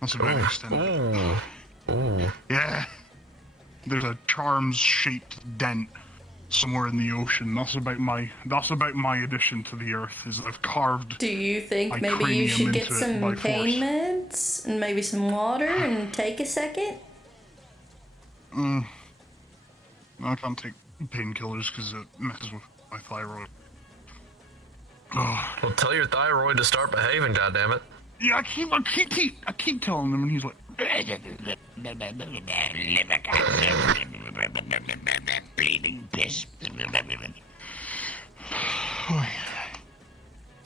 That's about the extent of it. Yeah. There's a charms-shaped dent somewhere in the ocean. That's about my addition to the earth. Is I've carved. Do you think my maybe you should cranium get into it some by pain meds and maybe some water and take a second? No, I can't take painkillers because it messes with my thyroid. Well, tell your thyroid to start behaving, goddammit. Yeah, I keep telling him, and he's like, bleeding piss.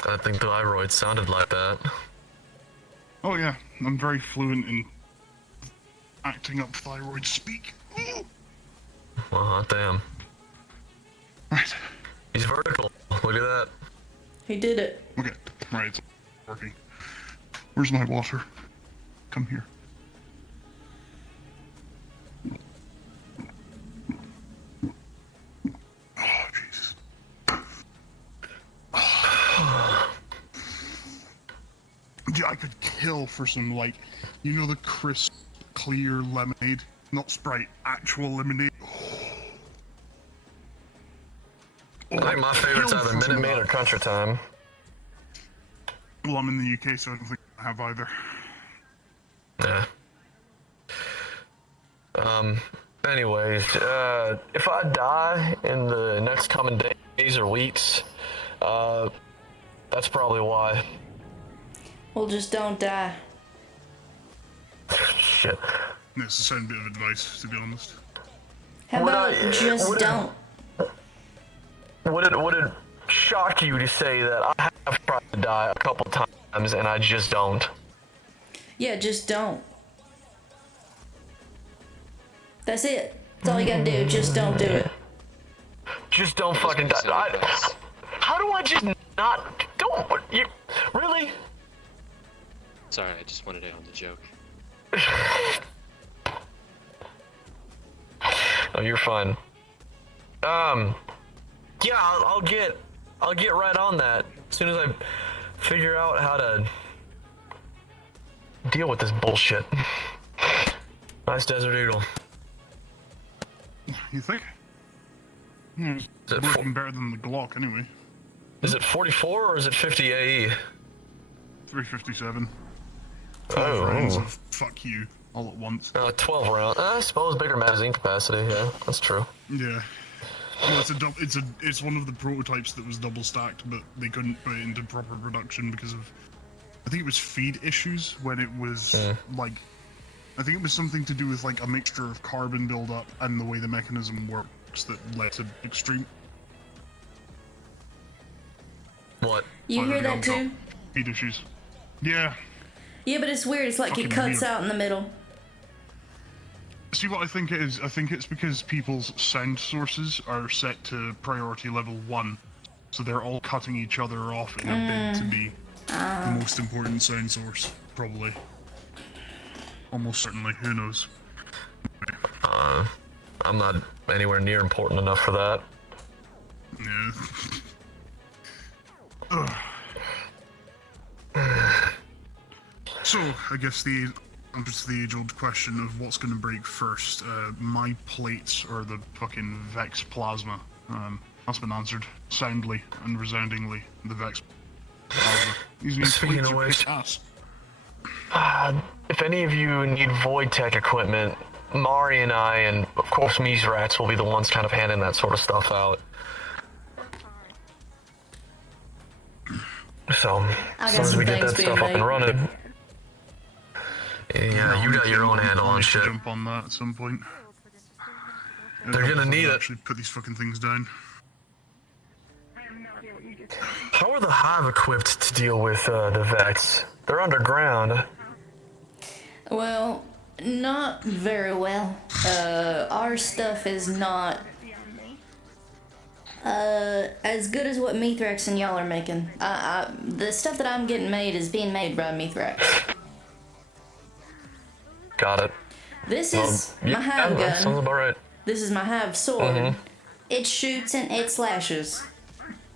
I think thyroid sounded like that. Oh yeah, I'm very fluent in acting up thyroid speak. Well, hot damn. Right. He's vertical. Look at that. He did it. Okay, right, it's working. Where's my water? Come here. Oh, Jesus. Dude, I could kill for some, like, you know the crisp, clear lemonade? Not Sprite, actual lemonade. I think my favorite's either Minute Maid or Country Time. Well, I'm in the UK, so I don't think I have either. Yeah. Anyways, if I die in the next coming days or weeks, that's probably why. Well, just don't die. Shit. That's a sound bit of advice, to be honest. How about just don't? Would it shock you to say that I have tried to die a couple times and I just don't? Yeah, just don't. That's it. That's all you gotta do. Just don't do it. Just don't fucking die. How do I just not? Don't you really? Sorry, I just wanted to end the joke. Oh, you're fine. Yeah, I'll get right on that as soon as I figure out how to deal with this bullshit. Nice Desert Eagle. You think? It's working better than the Glock, anyway. Is it 44 or is it 50 AE? 357. 12 Oh. rounds of fuck you all at once. 12 rounds. I suppose bigger magazine capacity. Yeah, that's true. Yeah. Well, it's one of the prototypes that was double stacked, but they couldn't put it into proper production because of, I think it was feed issues when it was like, I think it was something to do with like a mixture of carbon buildup and the way the mechanism works that led to extreme. What? You hear that too? Feed issues. Yeah. Yeah, but it's weird. It's like it Fucking cuts weird. out in the middle. See what I think it is? I think it's because people's sound sources are set to priority level 1, so they're all cutting each other off in a bid to be the most important sound source, probably. Almost certainly, who knows? I'm not anywhere near important enough for that. Yeah. So, I guess the age-old question of what's going to break first. My plates or the fucking Vex plasma? That's been answered soundly and resoundingly. The Vex plasma. These new Speaking plates of are which, kick-ass. if any of you need void tech equipment, Mari and I, and of course Mizrax, will be the ones kind of handing that sort of stuff out. So, as soon as we get that stuff up and running, yeah, you got your own handle on shit. Jump on that at some point. They're gonna need it. Actually, put these fucking things down. How are the Hive equipped to deal with the Vex? They're underground. Well, not very well. Our stuff is not as good as what Mithrax and y'all are making. The stuff that I'm getting made is being made by Mithrax. Got it. This is my Hive that gun. sounds about right. This is my Hive sword. Mhm. It shoots and it slashes.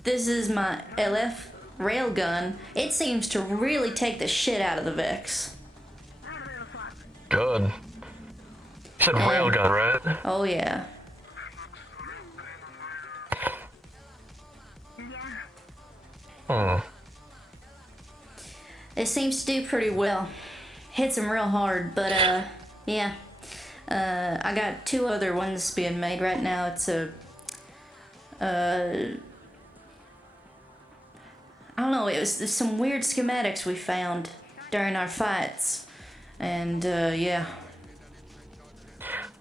This is my LF railgun. It seems to really take the shit out of the Vex. Good. You said railgun, right? Oh yeah. It seems to do pretty well. Hits them real hard, but yeah. I got 2 other ones being made right now. It's a I don't know, it was some weird schematics we found during our fights. And yeah.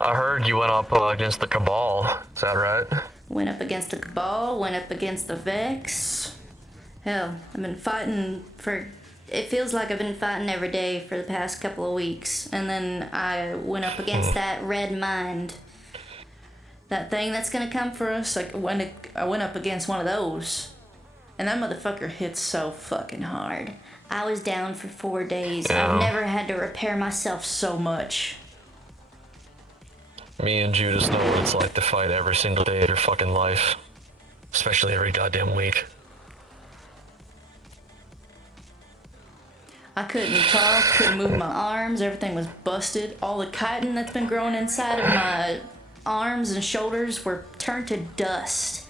I heard you went up against the Cabal. Is that right? Went up against the Cabal, went up against the Vex. Hell, I've been fighting for... It feels like I've been fighting every day for the past couple of weeks. And then I went up against that Red Mind. That thing that's gonna come for us. Like, I went up against one of those. And that motherfucker hits so fucking hard. I was down for 4 days. Yeah. I've never had to repair myself so much. Me and Judas know what it's like to fight every single day of your fucking life. Especially every goddamn week. I couldn't talk, couldn't move my arms, everything was busted. All the chitin that's been growing inside of my arms and shoulders were turned to dust.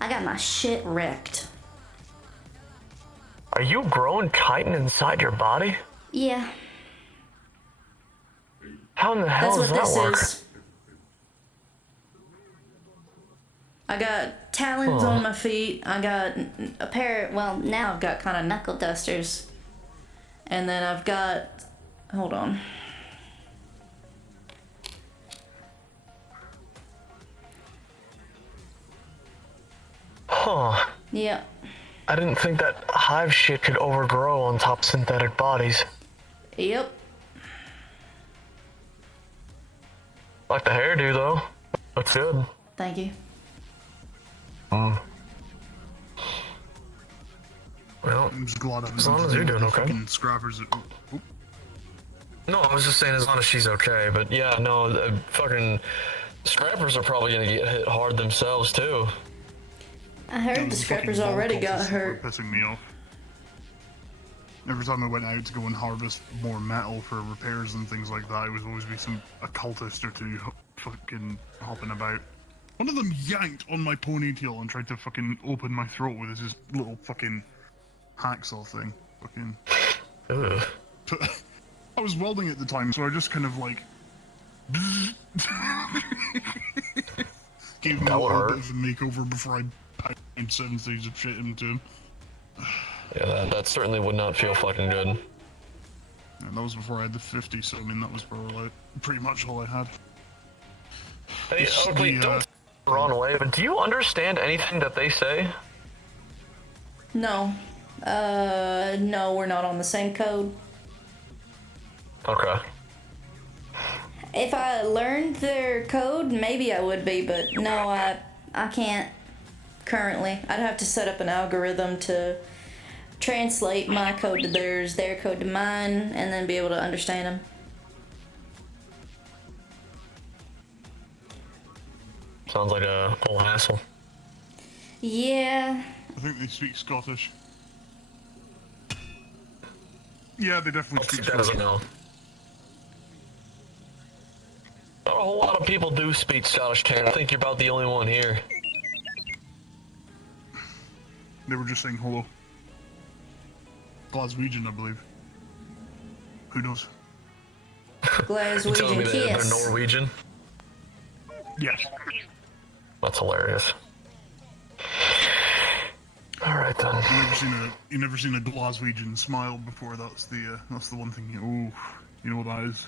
I got my shit wrecked. Are you growing chitin inside your body? Yeah. How in the hell That's does what that this work? is. I got talons on my feet. I got a pair, well, now I've got kind of knuckle dusters. And then I've got, hold on. Huh. Yeah. I didn't think that hive shit could overgrow on top of synthetic bodies. Yep. Like the hairdo, though. Looks good. Thank you. Well, I'm just glad as long as you're doing okay. Fucking scrappers. No, I was just saying as long as she's okay. But yeah, no, the fucking scrappers are probably gonna get hit hard themselves too. I heard the scrappers already got hurt. Pissing me off. Every time I went out to go and harvest more metal for repairs and things like that, it would always be a cultist or two fucking hopping about. One of them yanked on my ponytail and tried to fucking open my throat with his little fucking hacksaw thing. Fucking. Ugh. I was welding at the time, so I just kind of like. gave him a little bit of a makeover before I packed 7 things of shit into him. Yeah, that certainly would not feel fucking good. And that was before I had the 50, so I mean that was probably like pretty much all I had. Hey, Oakley, don't take it the wrong way, but do you understand anything that they say? No. No, we're not on the same code. Okay. If I learned their code, maybe I would be, but no, I can't currently. I'd have to set up an algorithm to translate my code to theirs, their code to mine, and then be able to understand them. Sounds like a whole hassle. Yeah. I think they speak Scottish. Yeah, they definitely speak Scottish. Doesn't know. Not a whole lot of people do speak Scottish, Taryn. I think you're about the only one here. They were just saying hello. Glaswegian, I believe. Who knows? Glaswegian telling me they're kiss. Norwegian? Yes. That's hilarious. All right then. You never seen a Glaswegian smile before. That's the one thing. You know what that is?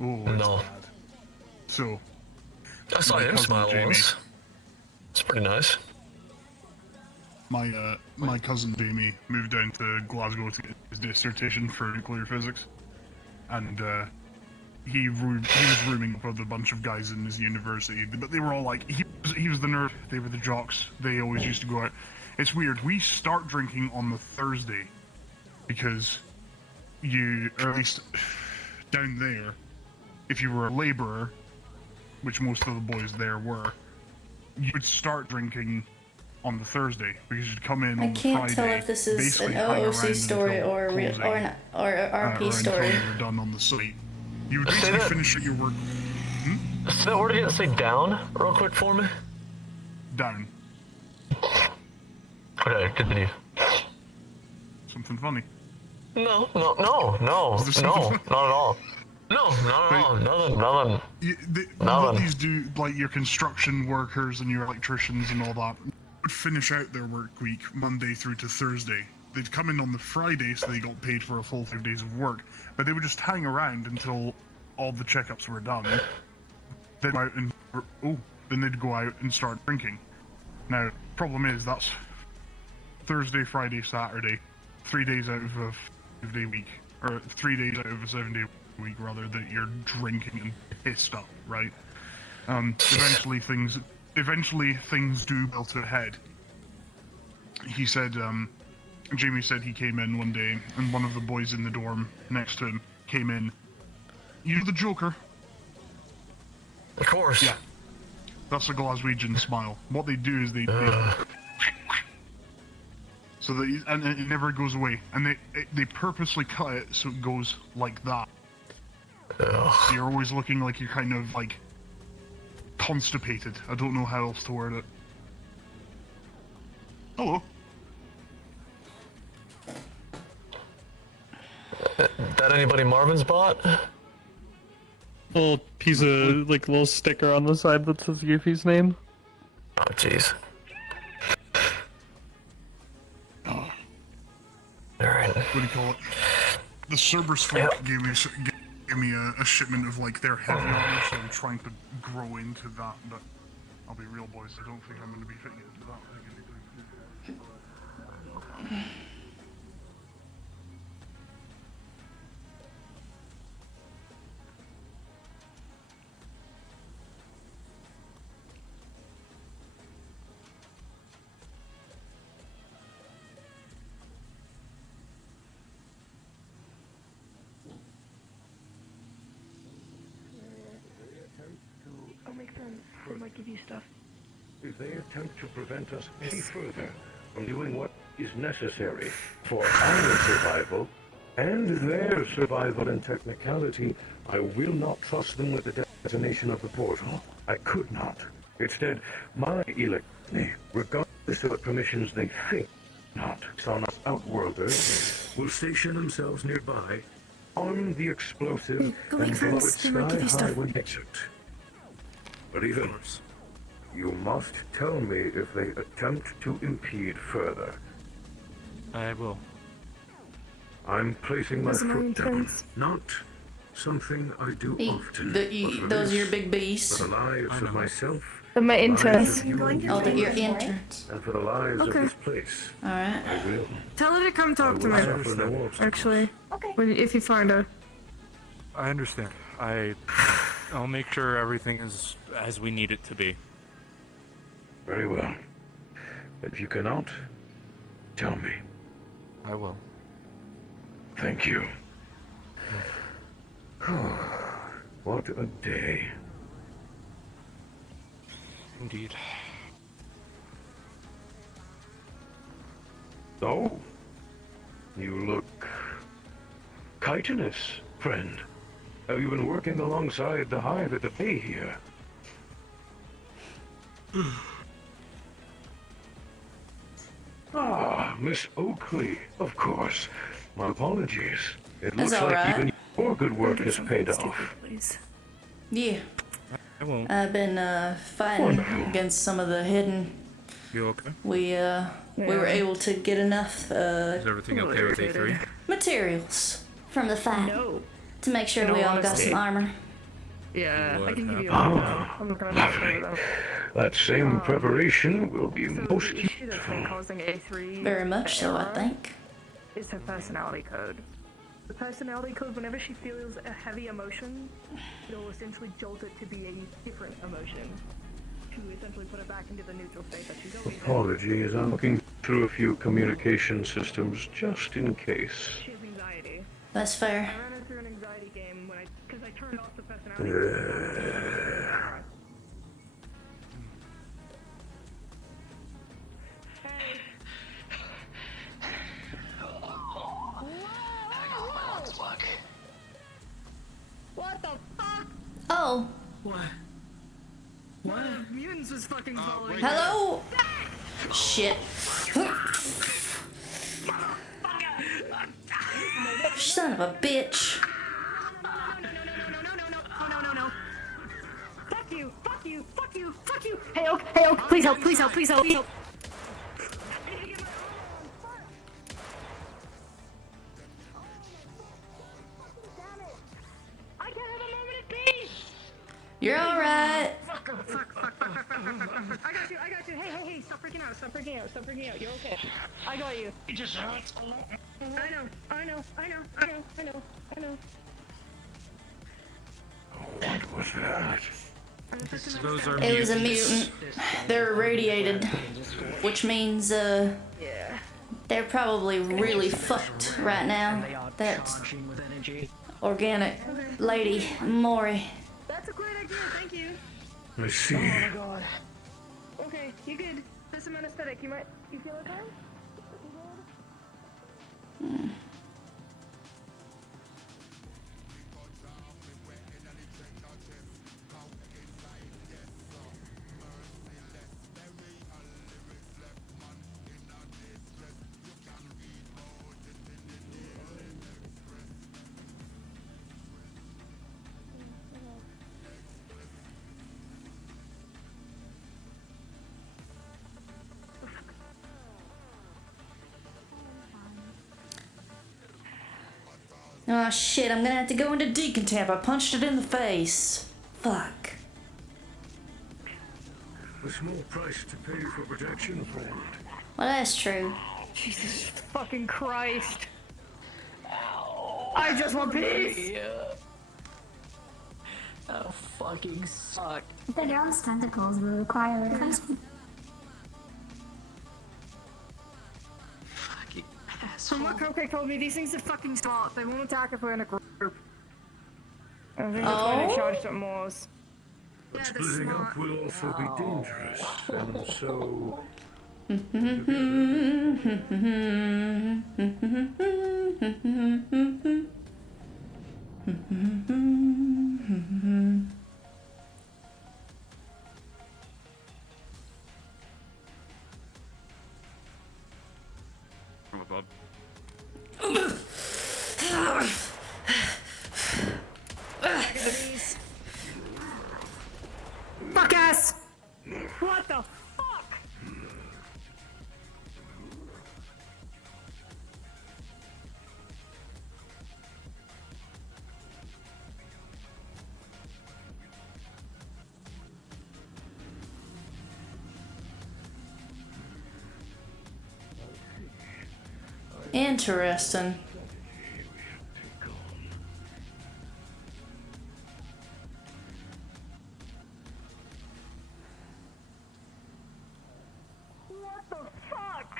Oh, it's no. bad. So. I saw him smile once. It's pretty nice. My cousin Jamie moved down to Glasgow to get his dissertation for nuclear physics, and he was rooming up with a bunch of guys in his university, but they were all like, he was the nerd, they were the jocks, they always used to go out. It's weird, we start drinking on the Thursday, because or at least down there, if you were a labourer, which most of the boys there were, you would start drinking on the Thursday, because you'd come in on the Friday. I can't tell if this is an OOC story or a RP story. Until you were done on the site. You would basically finish your work. Say that word again, say down real quick for me. Down. Okay, continue. Something funny? No, not at all. No, nothing. What these do, like your construction workers and your electricians and all that, would finish out their work week Monday through to Thursday. They'd come in on the Friday, so they got paid for a full 5 days of work, but they would just hang around until all the checkups were done. Then they'd go out and start drinking. Now, problem is, that's Thursday, Friday, Saturday, 3 days out of a 5-day week, or 3 days out of a 7-day week, rather, that you're drinking and pissed up, right? Eventually things do build to a head. He said, Jamie said he came in one day, and one of the boys in the dorm next to him came in. You know the Joker? Of course. Yeah. That's a Glaswegian smile. What they do is they so that and it never goes away, and they purposely cut it so it goes like that. So you're always looking like you're kind of like constipated. I don't know how else to word it. Hello. That anybody Marvin's bought? Little piece of like little sticker on the side that says Yuffie's name. Oh jeez. Alright. What do you call it? The Cerberus folk gave me a shipment of like their heavy armor, so I'm trying to grow into that, but I'll be real, boys, I don't think I'm going to be fitting into that thing anytime. Give you stuff. If they attempt to prevent us any further from doing what is necessary for our survival and their survival and technicality, I will not trust them with the detonation of the portal. I could not. Instead, my elect, regardless of what permissions they think not on us outworlders, will station themselves nearby, arm the explosive, and blow it sky high when exit. But even You must tell me if they attempt to impede further. I will. I'm placing my Those are my foot down. intents. Not something I do often. but for those are this, your big beasts. For the lives of myself. They're my the lives interns. of you and Oh, that your your interns. And for the lives Okay. of this place. Alright. I will. Tell her to come talk to I me. will suffer no obstacle. Actually, if you find her. I understand. I'll make sure everything is as we need it to be. Very well. If you cannot, tell me. I will. Thank you. What a day. Indeed. So, you look chitinous, friend. Have you been working alongside the hive at the bay here? Ah, Miss Oakley, of course. My apologies. It That's looks all like right. even your good work has paid off. Yeah. I won't. I've been fighting against some of the hidden. You okay? We were able to get enough Is everything okay with A3? materials from the fight to make sure In we all all got honesty. some armor. Yeah, I can give you a Oh, I'm not gonna mess with them. That same preparation will be most The issue that's been causing A3 Very much so, I error think. is her personality code. The personality code, whenever she feels a heavy emotion, it'll essentially jolt it to be a different emotion. To essentially put it back into the neutral state that she's always in. Apologies, I'm looking through a few communication systems just in case. She has anxiety. That's fair. I ran her through an anxiety game because I turned off the personality code. What the fuck? Oh. What? What? Mutants was fucking following. Hello? Shit. Son of a bitch. No. Fuck you, fuck you, fuck you, fuck you. Hey Oak, please help, please help, please help. I can't have a moment of peace. You're alright. Fuck. I got you. Hey, stop freaking out, You're okay. I got you. It just hurts a lot. I know. What was that? Those are It was a mutant. They're irradiated, which means they're probably really fucked right now. That organic lady, Maury. That's a great idea, thank you. I see. Oh my god. Okay, you good. There's some anesthetic. You feel okay? Oh shit, I'm gonna have to go into decontamp. I punched it in the face. Fuck. A small price to pay for protection, friend. Well, that's true. Jesus fucking Christ. I just want peace. Oh, fucking suck. The girl's tentacles will require replacement. From what Coke told me, these things are fucking smart. They won't attack if we're in a group. I think that's why they charged up Moors. But splitting up will also be dangerous, and so... From above. Fuck ass! What? Interesting. What the fuck?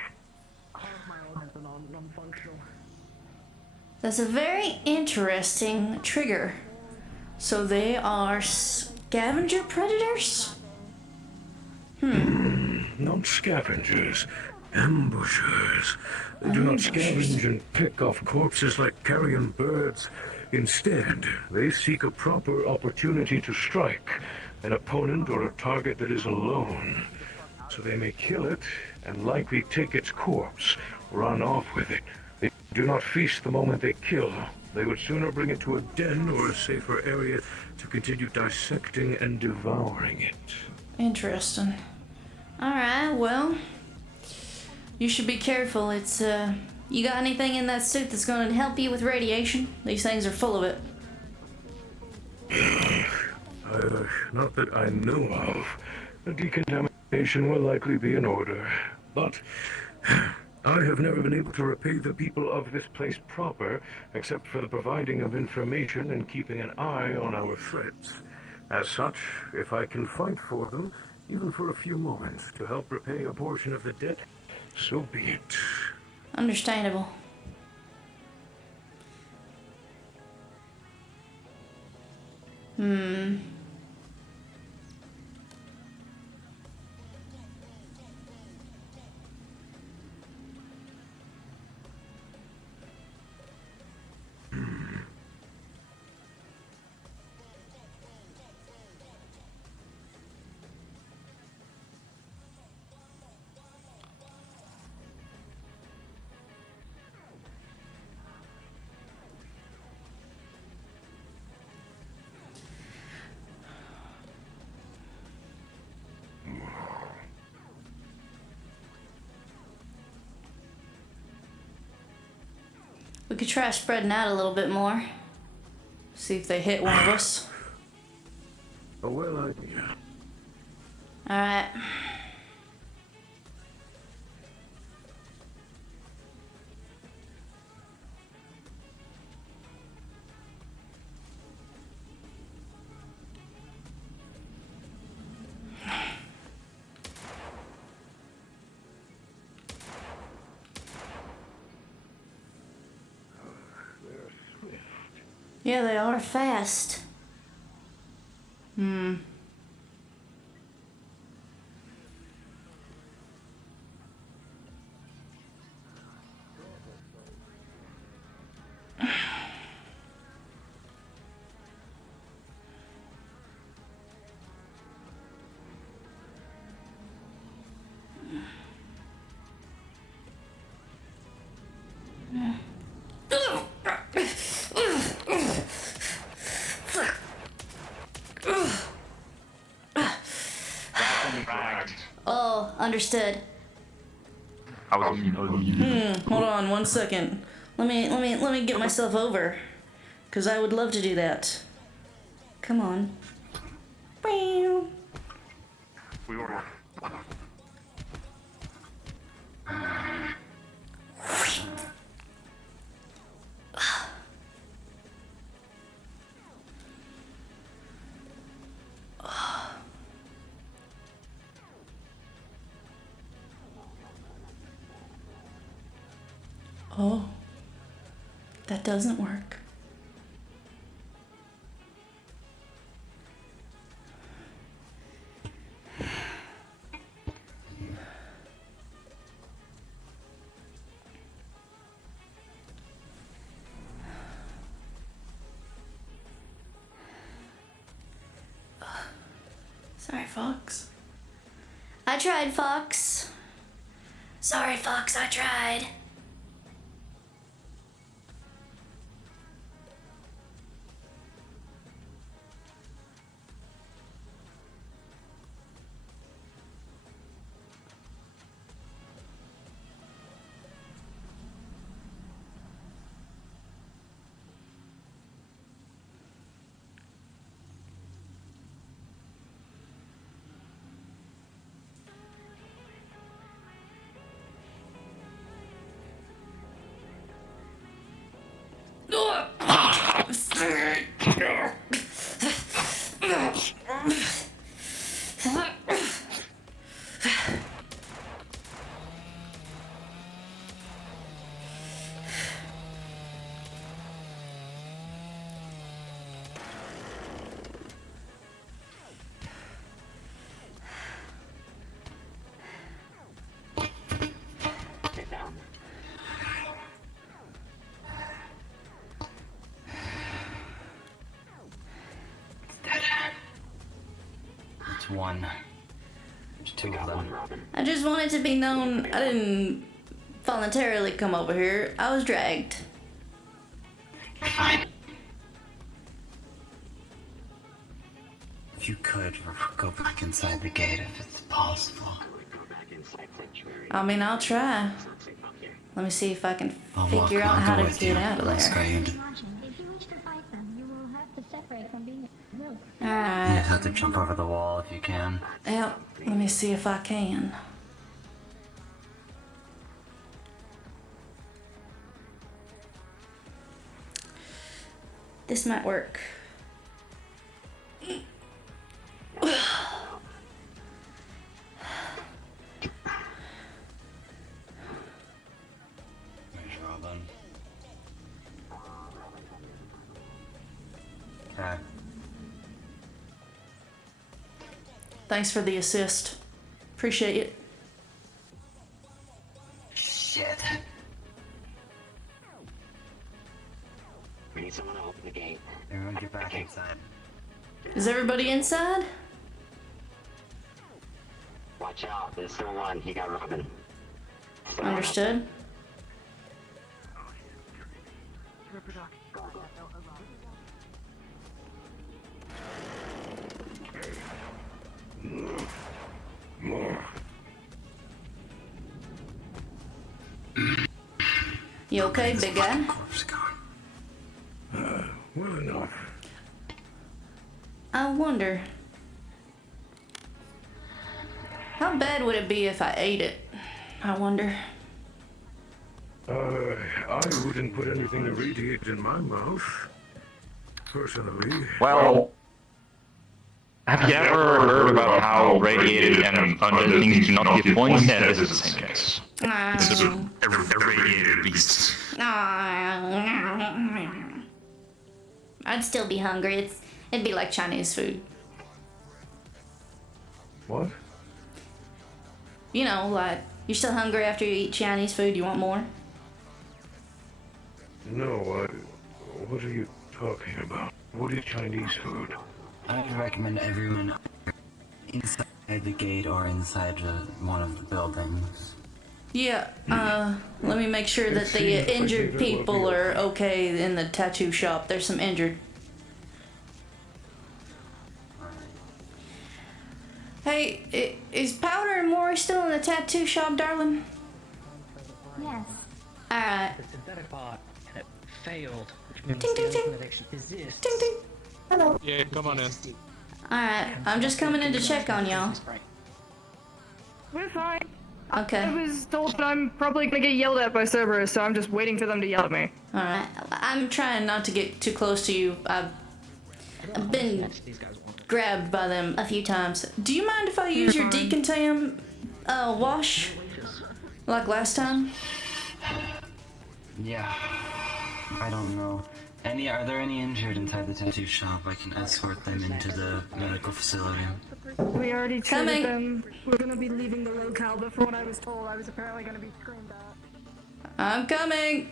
Half my organs are non-functional. That's a very interesting trigger. So they are scavenger predators? Not scavengers, ambushers. They do not scavenge and pick off corpses like carrion birds. Instead, they seek a proper opportunity to strike an opponent or a target that is alone. So they may kill it and likely take its corpse, run off with it. They do not feast the moment they kill. They would sooner bring it to a den or a safer area to continue dissecting and devouring it. Interesting. Alright, well, you should be careful. It's, you got anything in that suit that's going to help you with radiation? These things are full of it. Not that I know of. The decontamination will likely be in order, but I have never been able to repay the people of this place proper, except for the providing of information and keeping an eye on our threats. As such, if I can fight for them, even for a few moments, to help repay a portion of the debt, so be it. Understandable. We could try spreading out a little bit more. See if they hit one of us. A well idea. Alright. Yeah, they are fast. Oh, understood. Hold on 1 second. Let me get myself over. 'Cause I would love to do that. Come on. We were. Oh, that doesn't work. Sorry, Fox. I tried, Fox. Sorry, Fox, I tried. It's one. There's two of them. I just want it to be known I didn't voluntarily come over here. I was dragged. Fine. If you could, go back inside the gate if it's possible. I mean, I'll try. Let me see if I can I'll figure walk- out I'll how go to with get you. out of I'll escort there. you into- If you wish to fight them, you will have to separate from being a group. You Alright. just have to jump over the wall if you can. Yep. Let me see if I can. This might work. There's Robin. Okay. Thanks for the assist. Appreciate it. Shit. We need someone to open the gate. Everyone get back inside. Is everybody inside? Watch out, there's still one. He got Robin. Still Understood. You okay, big guy? Well enough. I wonder. How bad would it be if I ate it? I wonder. I wouldn't put anything irradiated in my mouth. Personally. Well, have you ever heard about how radiated and undead things do not give points? Yeah, this is the same case. They're radiated beasts. I'd still be hungry. It'd be like Chinese food. What? You know, like, you're still hungry after you eat Chinese food, you want more? No, what are you talking about? What is Chinese food? I would recommend everyone inside the gate or inside one of the buildings. Yeah, let me make sure that the injured people are okay in the tattoo shop. There's some injured. Hey, is Powder and Maury still in the tattoo shop, darling? Yes. Alright. The synthetic bot, and it failed, which means Ding, ding, the ding. ultimate addiction exists. Ding ding. Hello. Yeah, come on in. Alright, I'm just coming in to check on y'all. We're fine. Okay. I was told that I'm probably gonna get yelled at by Cerberus, so I'm just waiting for them to yell at me. Alright, I'm trying not to get too close to you. I've been grabbed by them a few times. Do you mind if I use your decontam wash? Like last time? Yeah. I don't know. Are there any injured inside the tattoo shop? I can escort them into the medical facility. We already treated Coming. them. We're gonna be leaving the locale, but from what I was told, I was apparently gonna be screamed at. I'm coming.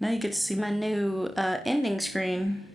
Now you get to see my new ending screen.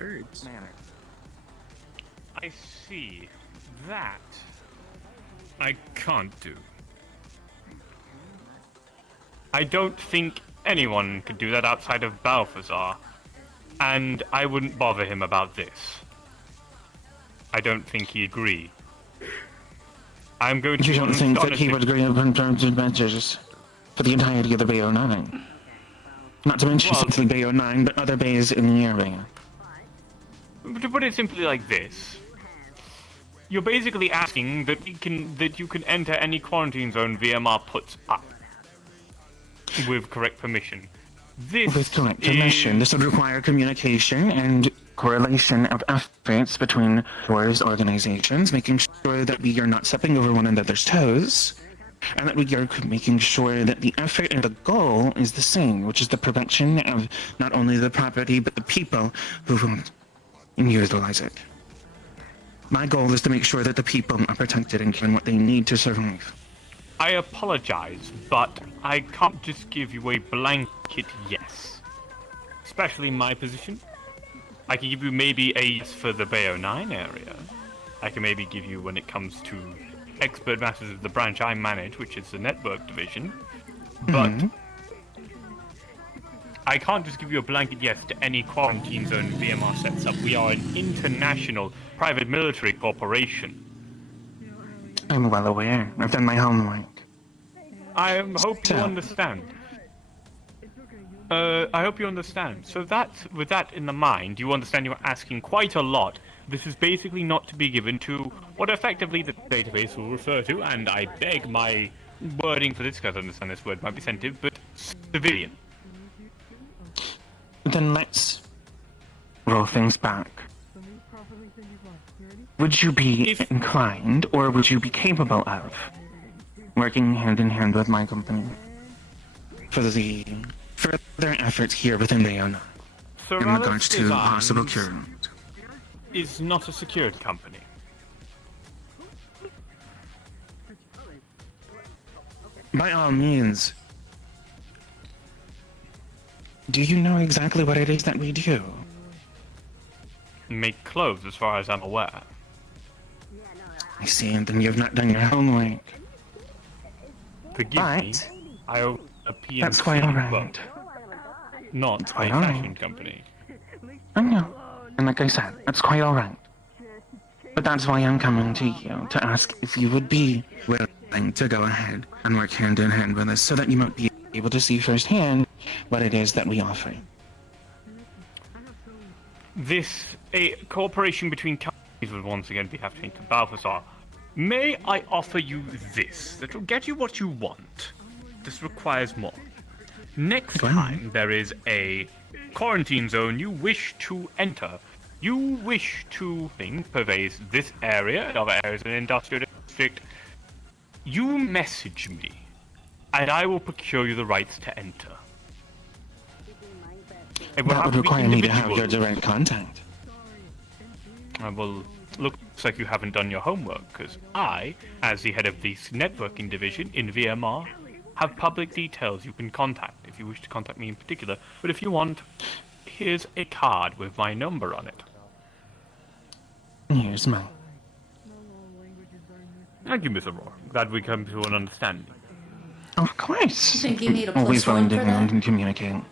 birds. I see. That I can't do. I don't think anyone could do that outside of Balthazar, and I wouldn't bother him about this. I don't think he'd agree. I'm going to... You don't think that he would agree on terms of adventures for the entirety of the Bay 09? Not to mention simply Bay 09, but other bays in the area. To put it simply like this, you're basically asking that you can enter any quarantine zone VMR puts up with correct permission. With correct permission, this would require communication and correlation of efforts between tourist organizations, making sure that we are not stepping over one another's toes, and that we are making sure that the effort and the goal is the same, which is the prevention of not only the property but the people who will utilize it. My goal is to make sure that the people are protected and given what they need to survive. I apologize, but I can't just give you a blanket yes. Especially my position. I can give you maybe a yes for the Bay 09 area. I can maybe give you when it comes to expert matters of the branch I manage, which is the network division. But I can't just give you a blanket yes to any quarantine zone VMR sets up. We are an international private military corporation. I'm well aware. I've done my homework. I hope you understand. I hope you understand. So with that in the mind, you understand you're asking quite a lot. This is basically not to be given to what effectively the database will refer to, and I beg my wording for this, because I understand this word might be sensitive, but civilian. Then let's roll things back. Would you be inclined, or would you be capable of, working hand in hand with my company for the further efforts here within the ONA in regards to possible cure? Is not a secured company. By all means. Do you know exactly what it is that we do? Make clothes, as far as I'm aware. I see, and then you've not done your homework. Forgive me. I own a PMC. That's quite alright. Not a fashion company. I know. And like I said, that's quite alright. But that's why I'm coming to you, to ask if you would be willing to go ahead and work hand in hand with us, so that you might be able to see firsthand what it is that we offer. A cooperation between companies would once again be happening to Balthazar. May I offer you this? That will get you what you want. This requires more. Next time there is a quarantine zone you wish to enter, you wish to pervade this area and other areas of the industrial district, you message me, and I will procure you the rights to enter. That would require me to have your direct contact. Well, looks like you haven't done your homework, because I, as the head of the networking division in VMR, have public details you can contact if you wish to contact me in particular. But if you want, here's a card with my number on it. Here's mine. Thank you, Miss Aurora. Glad we come to an understanding. Of course. You think you need a Always plus willing one to for go that? and communicate.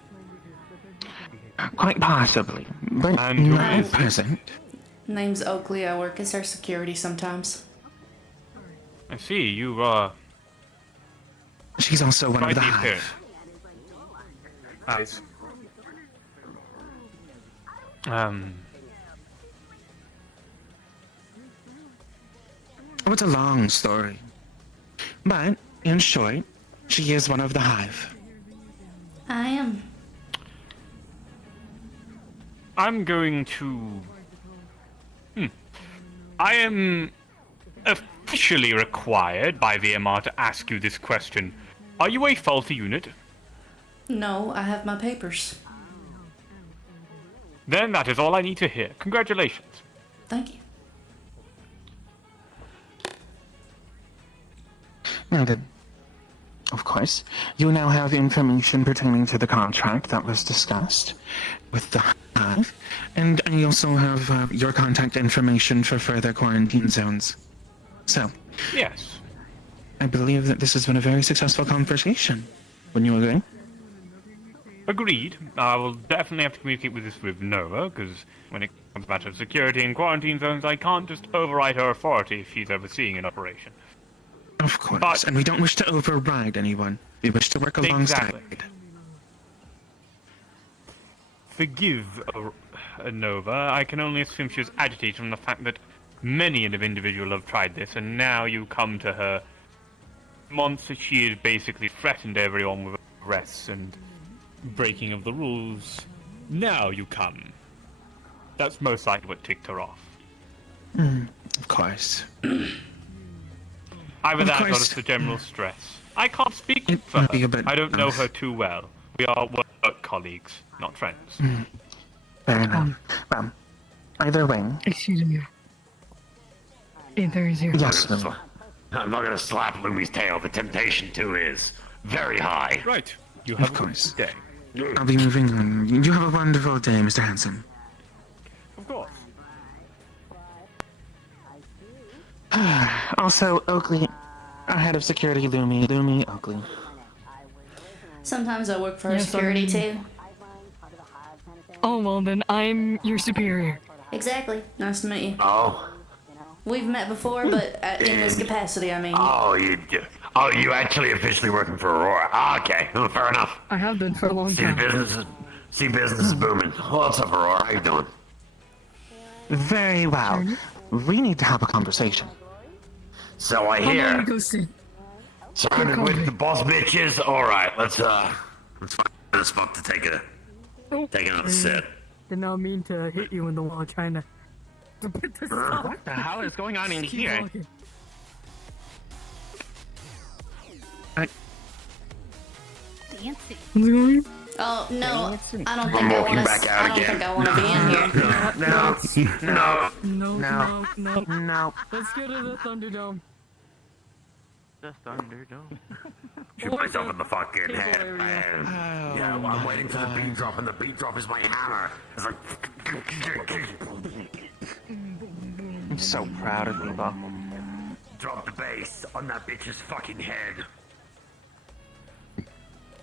Quite possibly, but not at present. Name's Oakley. I work as our security sometimes. I see, you are... She's also one of the Hive. Eyes. Oh, it's a long story. But, in short, she is one of the Hive. I am. I'm going to... I am officially required by VMR to ask you this question. Are you a faulty unit? No, I have my papers. Then that is all I need to hear. Congratulations. Thank you. Now then, of course, you now have information pertaining to the contract that was discussed with the have, and I also have your contact information for further quarantine zones. So, Yes. I believe that this has been a very successful conversation. Wouldn't you agree? Agreed. I will definitely have to communicate with this with Nova, because when it comes to matter of security in quarantine zones, I can't just override her authority if she's overseeing an operation. Of course, and we don't wish to override anyone. We wish to work alongside. Exactly. Forgive Nova. I can only assume she was agitated from the fact that many an individual have tried this, and now you come to her. Once she had basically threatened everyone with arrests and breaking of the rules, now you come. That's most likely what ticked her off. Of course. Either Of that or course. it's the general stress. I can't speak It for might be her. a bit I don't know both. her too well. We are work colleagues, not friends. Fair enough. Well, either way. Excuse me. There is your. Yes, I'm not gonna slap Lumi's tail. The temptation to is very high. Right. You Of course. I'll be moving on. You have a wonderful day, Mr. Hanson. Of course. Also, Oakley, our head of security, Lumi, Oakley. Sometimes I work for Yes, security I'm- too. Oh well, then I'm your superior. Exactly. Nice to meet you. Oh. We've met before, but in this capacity, I mean. Oh, you actually officially working for Aurora. Ah, okay. Oh, fair enough. I have been for a long See time. business is booming. What's up, Aurora? How you doing? Very well. We need to have a conversation. So I Come on, hear. we go sit. Surrounded with the boss bitches. All right, let's find a spot to take another sit. Did not mean to hit you in the wall trying to put this up. What the hell is going on in Keep here? walking. Dancing. What's going on? Oh no, I don't I'm think I walking want back to. out I don't again. think I want to be in here. No. Let's go to the Thunderdome. The Thunderdome. Shoot myself in the fucking Table head, area. man. Yeah, well, I'm waiting for the beat drop, and the beat drop is my hammer. It's like. I'm so proud of you, Bob. Drop the bass on that bitch's fucking head.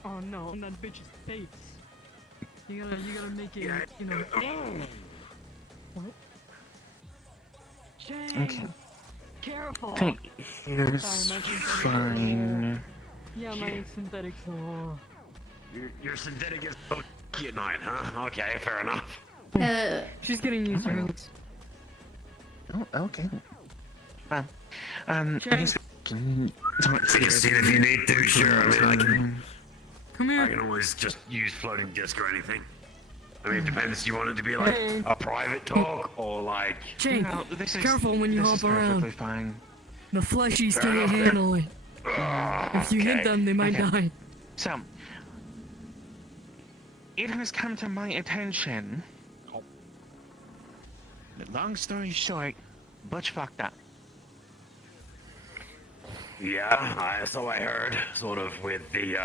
Oh no, on that bitch's face. You gotta make it, you know. What? Shane! Okay. Careful! Okay, here's Sorry, my synthetic- fine. Yeah, my synthetics. Oh. Your synthetic is so at night, huh? Okay, fair enough. She's getting used to it. Oh, okay. I Jay. guess I can talk to You can see it if you need to, sure. I mean, I can. Come I here. can always just use floating disk or anything. I mean, it depends. You want it to be like Hey. a private talk or like. Jane, No, this is- careful when you this hop is perfectly around. fine. The fleshies Fair can't enough, then. handle it. If you hit them, they might Okay. die. So, it has come to my attention that, long story short, Butch fucked up. Yeah, so I heard. Sort of with the.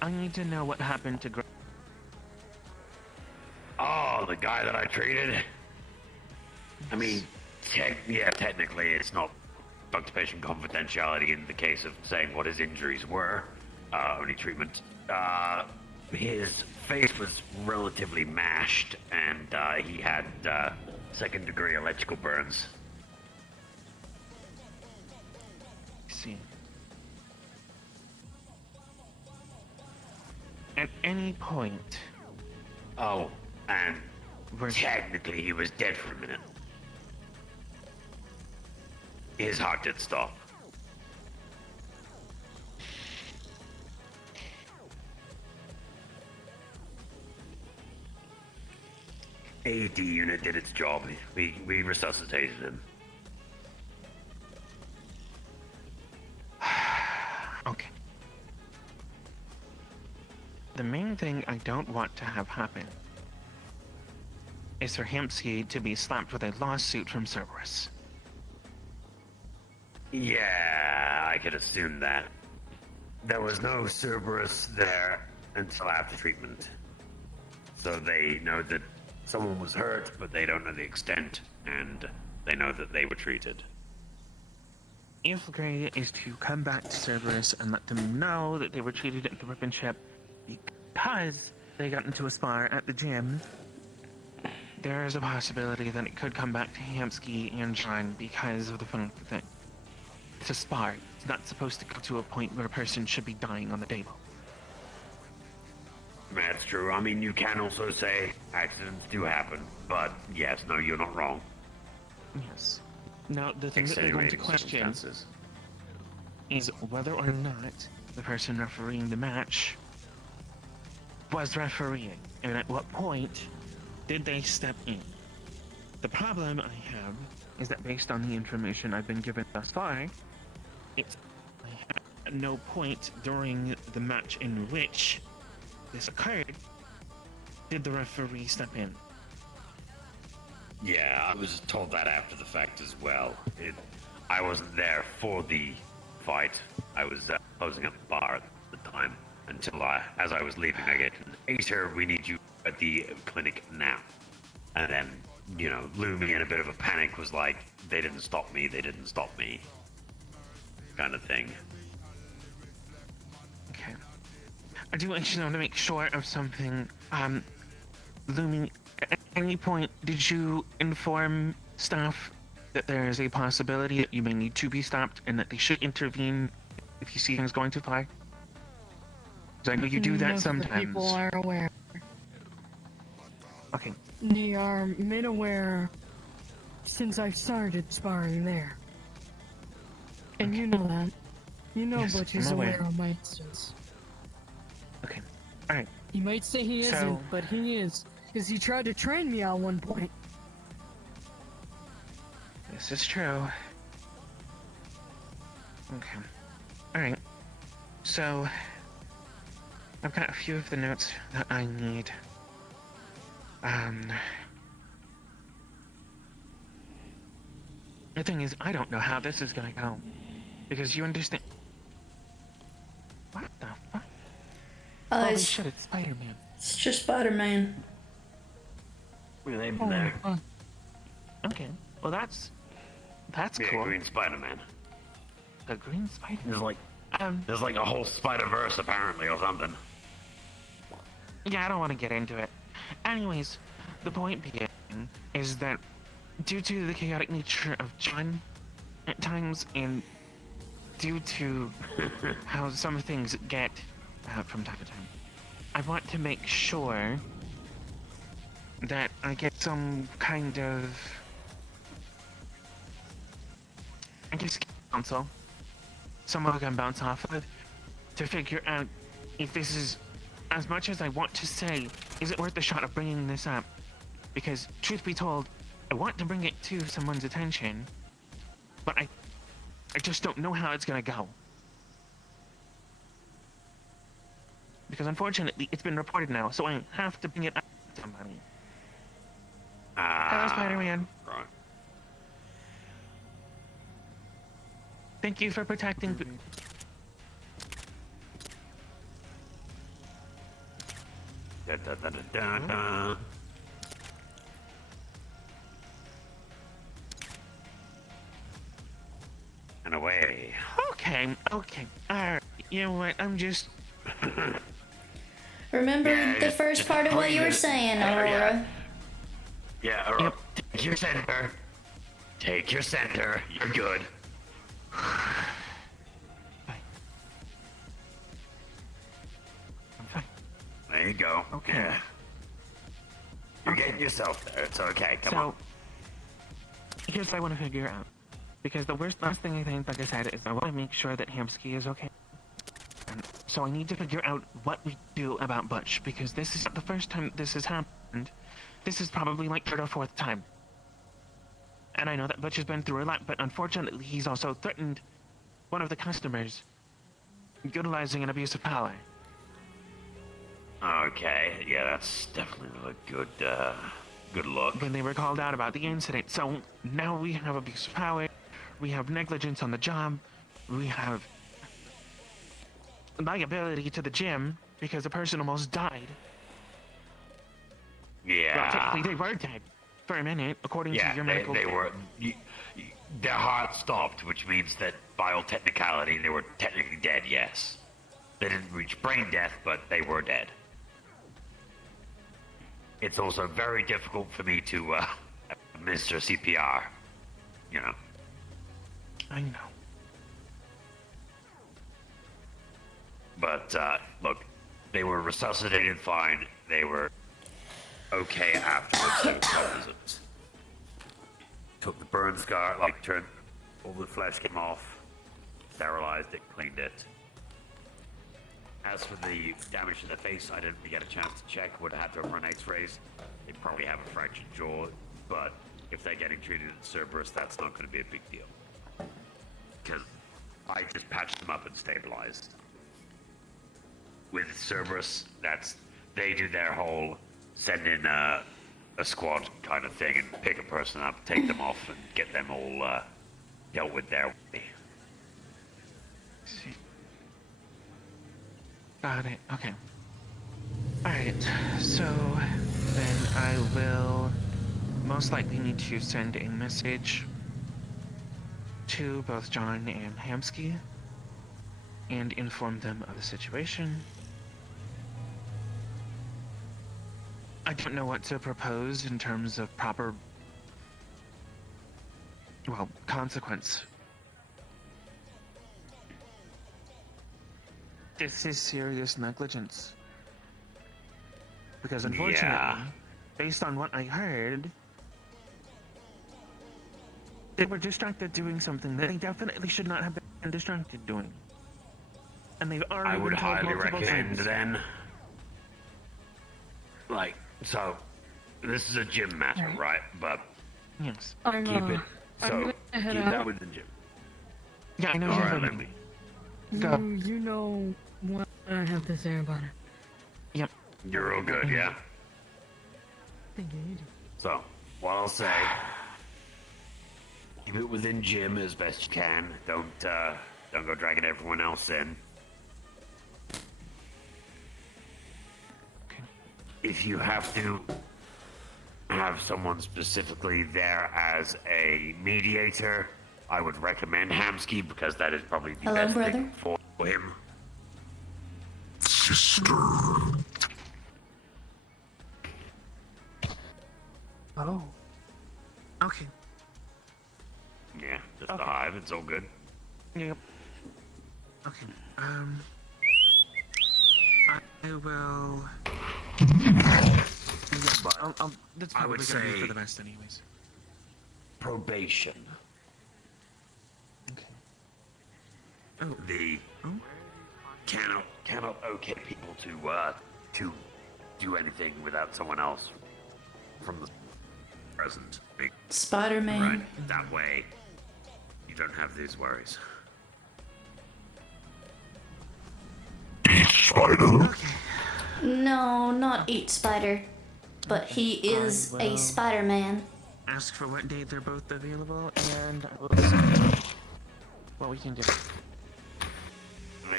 I need to know what happened to Oh, the guy that I treated. I mean, technically, it's not occupation confidentiality in the case of saying what his injuries were. Only treatment. His face was relatively mashed, and he had second-degree electrical burns. See. At any point, Oh, and technically, he was dead for a minute. His heart did stop. AD unit did its job. We resuscitated him. okay. The main thing I don't want to have happen is for Hempsky to be slapped with a lawsuit from Cerberus. Yeah, I could assume that. There was no Cerberus there until after treatment. So they know that someone was hurt, but they don't know the extent, and they know that they were treated. If Gray is to come back to Cerberus and let them know that they were treated at the Ribbon Ship because they got into a spar at the gym, there is a possibility that it could come back to Hamsky and John because of the fact that it's a spar. It's not supposed to go to a point where a person should be dying on the table. That's true. I mean, you can also say accidents do happen, but yes, no, you're not wrong. Yes. Now, the thing that they're going to question is whether or not the person refereeing the match was refereeing, and at what point did they step in. The problem I have is that based on the information I've been given thus far, at no point during the match in which this occurred did the referee step in. Yeah, I was told that after the fact as well. I wasn't there for the fight. I was closing up the bar at the time until as I was leaving, I get, Acer, we need you at the clinic now. And then, you know, Lumi in a bit of a panic was like, they didn't stop me, kind of thing. Okay. I do want you to know to make sure of something. Lumi, at any point, did you inform staff that there is a possibility that you may need to be stopped and that they should intervene if you see things going too far? Because I know you do that sometimes. People are aware. Okay. They are made aware since I started sparring there. And you know that. You know Yes, Butch is I'm aware. aware of my instance. Okay. Alright. He might say he So- isn't, but he is. Because he tried to train me at one point. This is true. Okay. Alright. So, I've got a few of the notes that I need. The thing is, I don't know how this is gonna go. Because you understand... What the fuck? Holy It's, shit, it's Spider-Man. it's just Spider-Man. We named Oh, there. fun. Okay. Well, that's Yeah, cool. Green Spider-Man. The Green Spider-Man? There's like a whole Spider-Verse apparently or something. Yeah, I don't want to get into it. Anyways, the point being is that due to the chaotic nature of John at times, and due to how some things get from time to time, I want to make sure that I get some kind of, I guess, counsel, someone I can bounce off of, to figure out if this is, as much as I want to say, is it worth the shot of bringing this up? Because, truth be told, I want to bring it to someone's attention, but I just don't know how it's gonna go. Because unfortunately, it's been reported now, so I have to bring it up to somebody. Hello, Spider-Man. Right. Thank you for protecting... Da, da, da, da, da, da. And away. Okay. Alright, you know what, I'm just... Remember the first part of what you were saying, Aurora. Yeah, Aurora. Take your center. Take your center. You're good. There you go. Okay. Yeah. You're getting yourself there. It's okay. Come on. Here's what I want to figure out. Because the last thing I think, like I said, is I want to make sure that Hamsky is okay. And so I need to figure out what we do about Butch, because this is not the first time this has happened. This is probably like third or fourth time. And I know that Butch has been through a lot, but unfortunately he's also threatened one of the customers, utilizing an abuse of power. Okay. Yeah, that's definitely not a good look. When they were called out about the incident. So now we have abuse of power, we have negligence on the job, we have liability to the gym because a person almost died. Yeah. Technically, they were dead for a minute, according to your medical. they were. Their heart stopped, which means that by all technicality, they were technically dead. Yes, they didn't reach brain death, but they were dead. It's also very difficult for me to administer CPR. You know. I know. But look, they were resuscitated fine. They were okay afterwards. They were cognizant. Took the burn scar, turned all the flesh came off, sterilized it, cleaned it. As for the damage to the face, I didn't really get a chance to check. Would have had to run X-rays. They probably have a fractured jaw, but if they're getting treated at Cerberus, that's not going to be a big deal. Because I just patched them up and stabilized. With Cerberus, they do their whole send in a squad kind of thing and pick a person up, take them off, and get them all dealt with their way. See. Got it. Okay. Alright, so then I will most likely need to send a message to both John and Hamsky and inform them of the situation. I don't know what to propose in terms of proper, well, consequence. This is serious negligence. Because unfortunately, based on what I heard, they were distracted doing something that they definitely should not have been distracted doing. And they've already I would been told highly multiple recommend times. then, so this is a gym matter, right? But yes, I'm, keep it. I'm So gonna head keep out. that with the gym. Yeah, I know. All right, let me. You know what I have to say about it. Yep. You're all good, yeah. Thank you. So what I'll say, keep it within gym as best you can. Don't go dragging everyone else in. If you have to have someone specifically there as a mediator, I would recommend Hamsky because that is probably the best thing for him. Sister. Oh. Okay. Yeah, just the hive. It's all good. Yep. Okay. I will. That's I probably would gonna be say for the best, anyways. Probation. Okay. Oh. The cannot okay people to do anything without someone else from the present. Spider-Man. Right. That way, you don't have these worries. Spider. No, not eat spider. But he is a Spider-Man. Ask for what date they're both available, and I will see what we can do.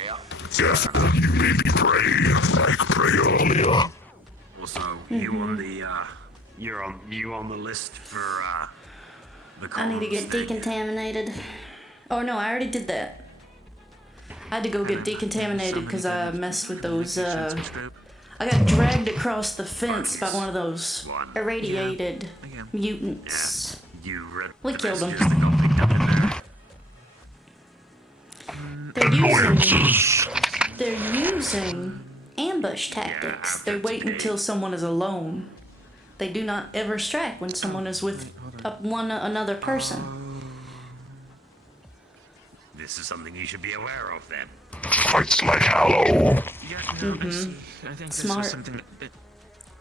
Yeah. Yes, you made me pray like pray earlier. Also, you on the you on the list for the. I need to get decontaminated. Oh no, I already did that. I had to go get decontaminated because I messed with those, I got dragged across the fence by one of those irradiated mutants. We killed them. They're using ambush tactics. They're waiting until someone is alone. They do not ever strike when someone is with another person. This is something you should be aware of, then. Fights like Hallow. Yeah, no, I see. I think this Smart. was something that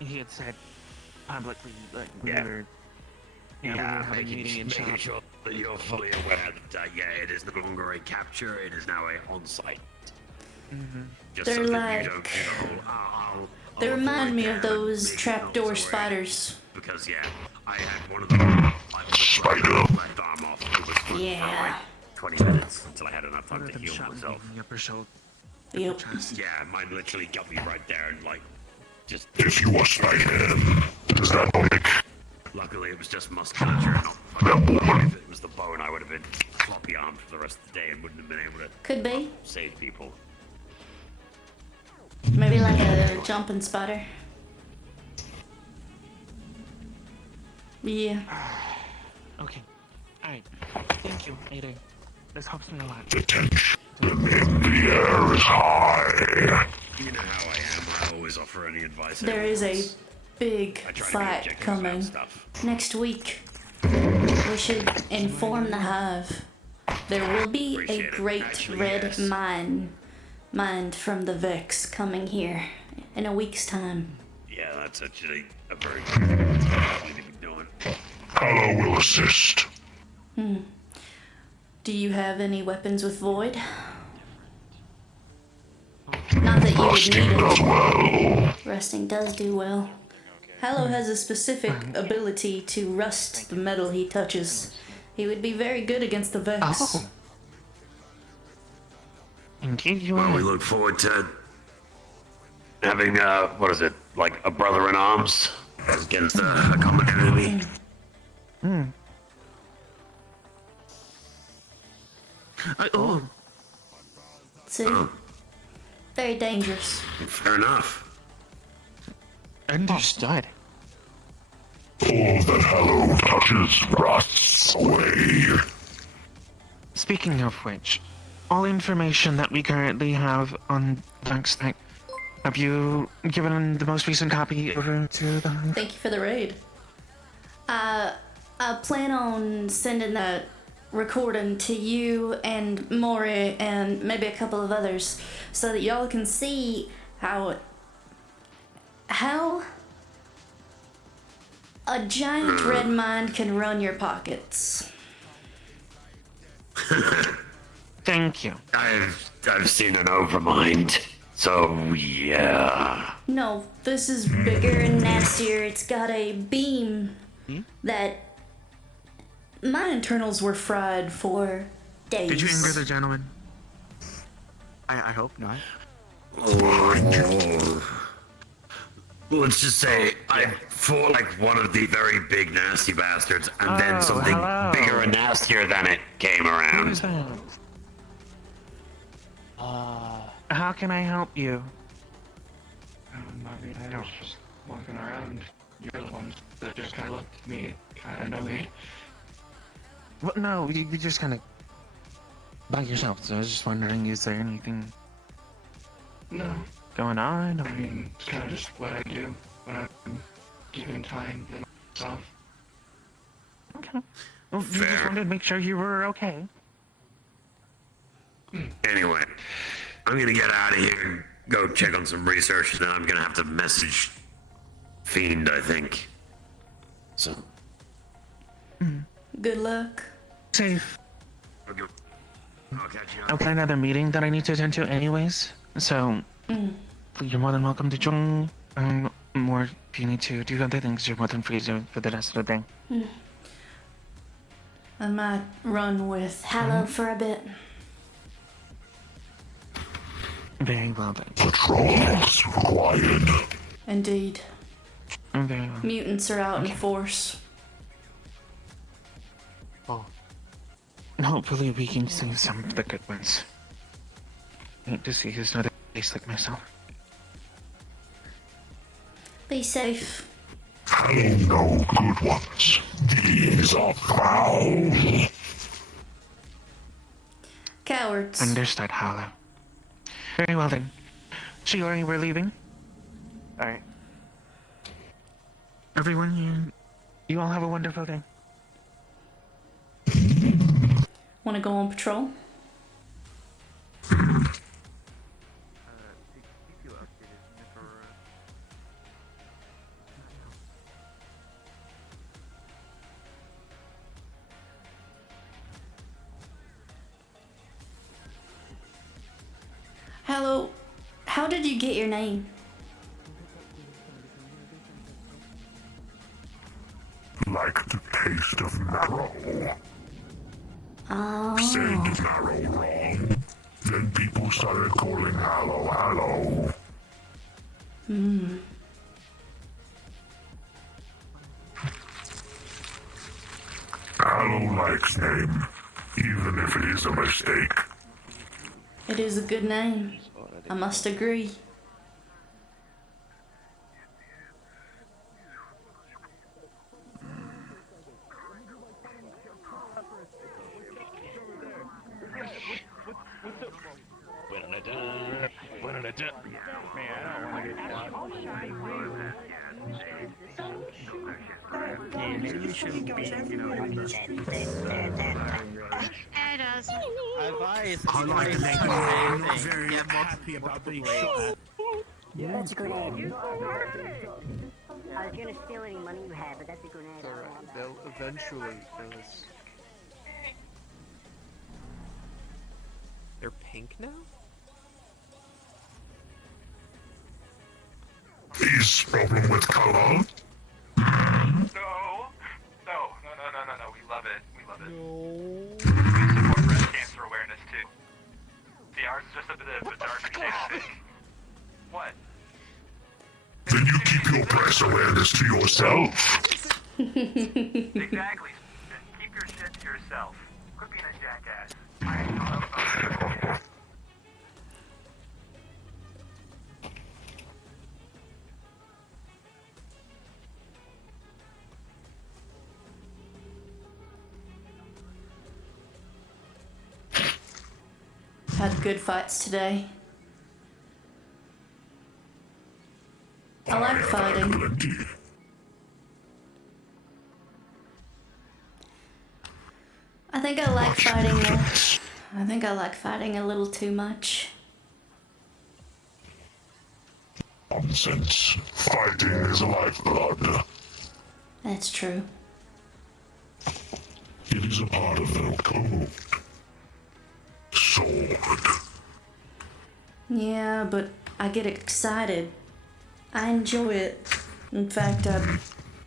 he had said publicly, like, we were, we were having a meeting in making shop. sure that you're fully aware that, it is no longer a capture, it is now a on-site. Just They're so that like- you don't do the whole, They remind avoid me them of those and trapdoor make spiders. Because, I had one of them, Spider. Left arm off. It was for, Yeah. 20 minutes until I had enough time One of to them heal shot me myself. in the upper shoulder. Yep. Yeah, mine literally got me right there and, just... If you wash my hand, does that make? Luckily, it was just musculature, not. If it was the bone, I would have been floppy armed for the rest of the day and wouldn't have been able to Could be. save people. Maybe like a jumping spider. Yeah. Okay. Alright. Thank you, Ada. This helps me a lot. The tension in the air is high. You know how I am. I always offer any advice. There is a big fight coming next week. We should inform the Hive. There will be a great red mind from the Vex coming here in a week's time. Yeah, that's actually a very good thing to be doing. Hallow will assist. Do you have any weapons with Void? Not that you would need it. Rusting does do well. Hallow has a specific ability to rust the metal he touches. He would be very good against the Vex. Oh. Indeed, you Well, are. we look forward to having, what is it, like a brother in arms against a common enemy. Oh. See? Very dangerous. Fair enough. Understood. All that Hallow touches rusts away. Speaking of which, all information that we currently have on Darkstack, have you given the most recent copy over to the Hive? Thank you for the raid. I plan on sending that recording to you and Maury and maybe a couple of others so that y'all can see how a giant red mind can run your pockets. Thank you. I've seen an overmind, so yeah. No, this is bigger and nastier. It's got a beam that my internals were fried for days. Did you anger the gentleman? I hope not. Let's just say I fought like one of the very big nasty bastards, and then something bigger and nastier than it came around. Who's that? How can I help you? I was just walking around. You're the ones that just kind of looked at me, kind of know me. Well, no, you just kind of by yourself. So I was just wondering, is there anything No, going on? I mean, it's kind of just what I do when I'm given time to myself. Okay. Well, you just wanted to make sure you were okay. Anyway, I'm gonna get out of here and go check on some research, and then I'm gonna have to message Fiend, I think. So. Good luck. Safe. I'll catch you. I've got another meeting that I need to attend to anyways, so you're more than welcome to join. More if you need to do other things, you're more than free to for the rest of the day. I might run with Hallow for a bit. Very well then. Patrols required. Indeed. Very well. Mutants are out in force. Hopefully we can save some of the good ones. I hate to see who's another case like myself. Be safe. Hallow no good ones. These are foul. Cowards. Understood, Hallow. Very well then. Shiori, we're leaving. Alright. Everyone, you all have a wonderful day. Wanna go on patrol? Hallow, how did you get your name? Like the taste of marrow. Oh. Said marrow wrong. Then people started calling Hallow Hallow. Hollow-like's name, even if it is a mistake. It is a good name. I must agree. Maybe you shouldn't be, Advice. I like to make I'm very happy about being shot at. That's a grenade. I was gonna steal any money you had, but that's a grenade. Alright, they'll eventually notice. They're pink now? Is problem with color? No, we love it. We love it. We support breast cancer awareness too. See, ours is just a bit of a darker shade of pink. What? Then you keep your breast awareness to yourself. Exactly. Then keep your shit to yourself. Quit being a jackass. I ain't talking about Had good fights today. I like fighting. I think I like fighting. I think I like fighting a little too much. Nonsense. Fighting is lifeblood. That's true. It is a part of their code. Sword. Yeah, but I get excited. I enjoy it. In fact, I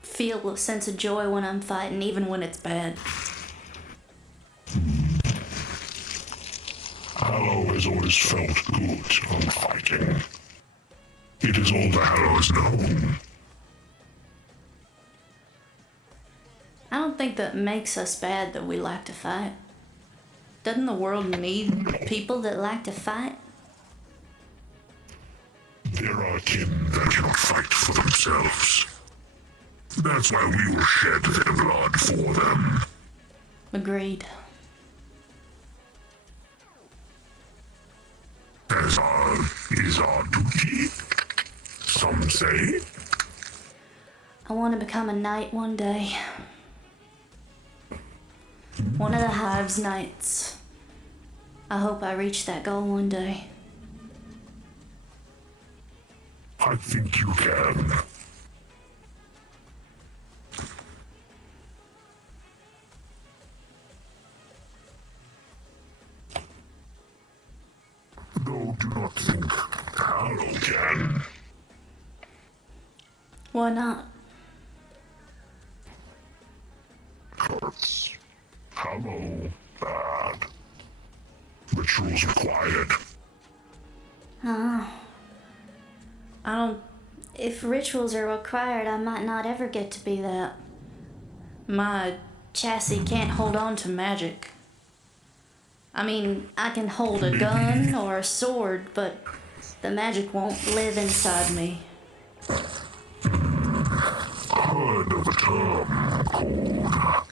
feel a sense of joy when I'm fighting, even when it's bad. Hallow has always felt good on fighting. It is all the Hallows know. I don't think that makes us bad that we like to fight. Doesn't the world need people that like to fight? There are kin that cannot fight for themselves. That's why we will shed their blood for them. Agreed. As is our duty, some say. I want to become a knight one day. One of the Hive's knights. I hope I reach that goal one day. I think you can. Though do not think Hallow can. Why not? Curse. Hallow. Bad. Rituals required. I don't... If rituals are required, I might not ever get to be that. My chassis can't hold on to magic. I mean, I can hold a gun or a sword, but the magic won't live inside me. Heard of a term called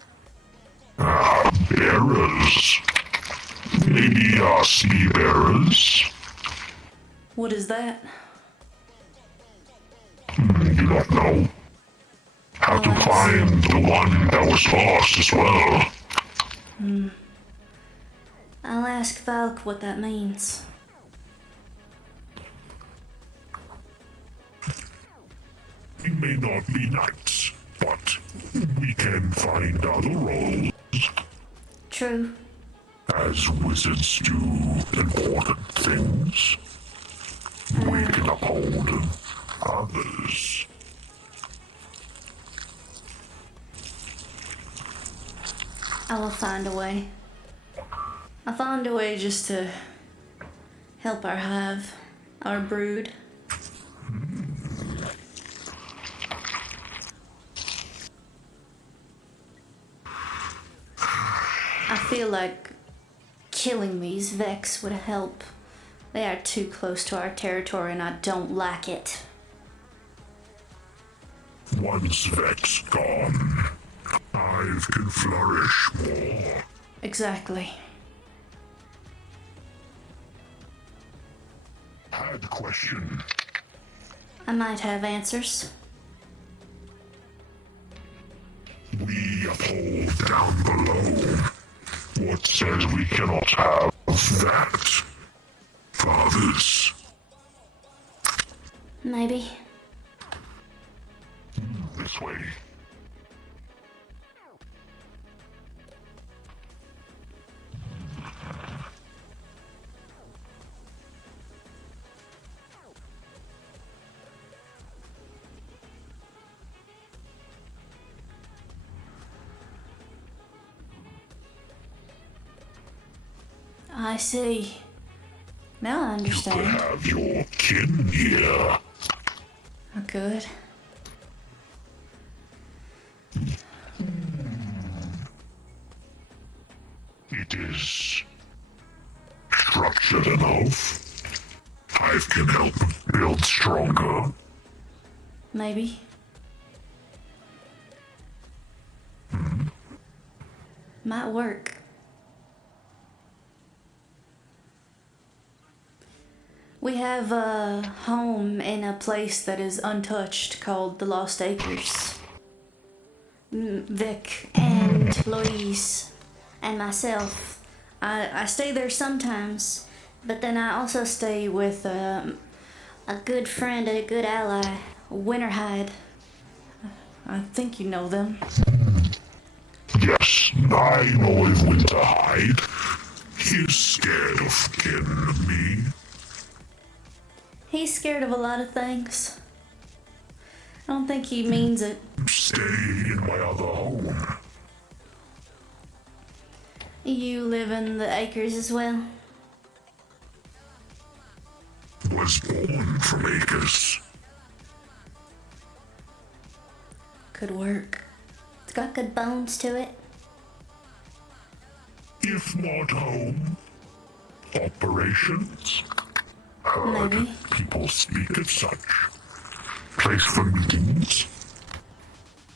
bearers. Maybe sea bearers. What is that? You don't know. Have to find the one that was lost as well. I'll ask Valk what that means. We may not be knights, but we can find other roles. True. As wizards do important things, we can uphold others. I will find a way. I'll find a way just to help our hive, our brood. feel like killing these Vex would help. They are too close to our territory and I don't like it. Once Vex gone, Hive can flourish more. Exactly. Had question. I might have answers. We uphold down below. What says we cannot have that? Fathers. Maybe. This way. I see. Now I understand. You could have your kin here. I could. It is structured enough. Hive can help build stronger. Maybe. Might work. We have a home in a place that is untouched called the Lost Acres. Vic and Louise and myself. I stay there sometimes, but then I also stay with a good friend and a good ally, Winterhide. I think you know them. Yes, I know of Winterhide. He's scared of kin me. He's scared of a lot of things. I don't think he means it. Stay in my other home. You live in the acres as well? Was born from acres. Could work. It's got good bones to it. If not home, operations. Heard Maybe. people speak of such. Place for meetings.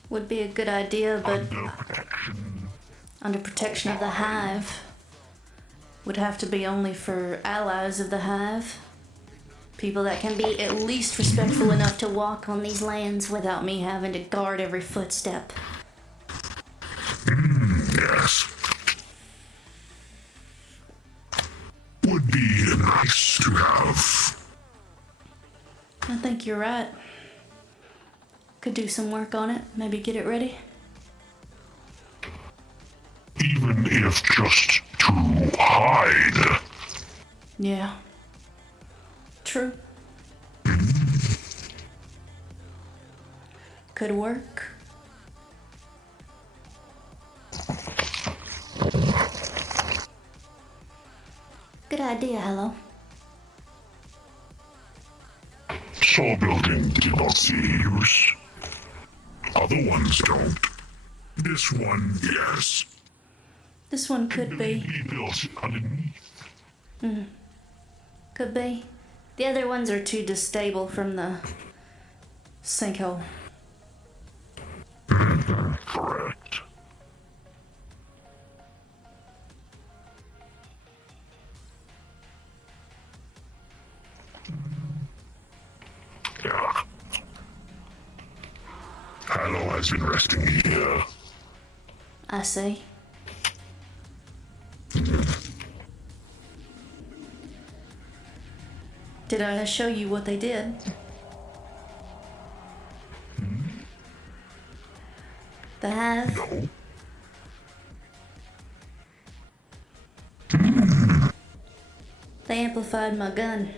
Would be a good idea, but Under protection. under protection of the Hive. Would have to be only for allies of the Hive. People that can be at least respectful enough to walk on these lands without me having to guard every footstep. Yes. Would be nice to have. I think you're right. Could do some work on it, maybe get it ready. Even if just to hide. Yeah. True. Could work. Good idea, hello. Saw building did not see use. Other ones don't. This one, yes. This one could be. Be built underneath. Could be. The other ones are too distable from the sinkhole. Correct. Yeah. Hallow has been resting here. I see. Did I show you what they did? The Hive? No. They amplified my gun.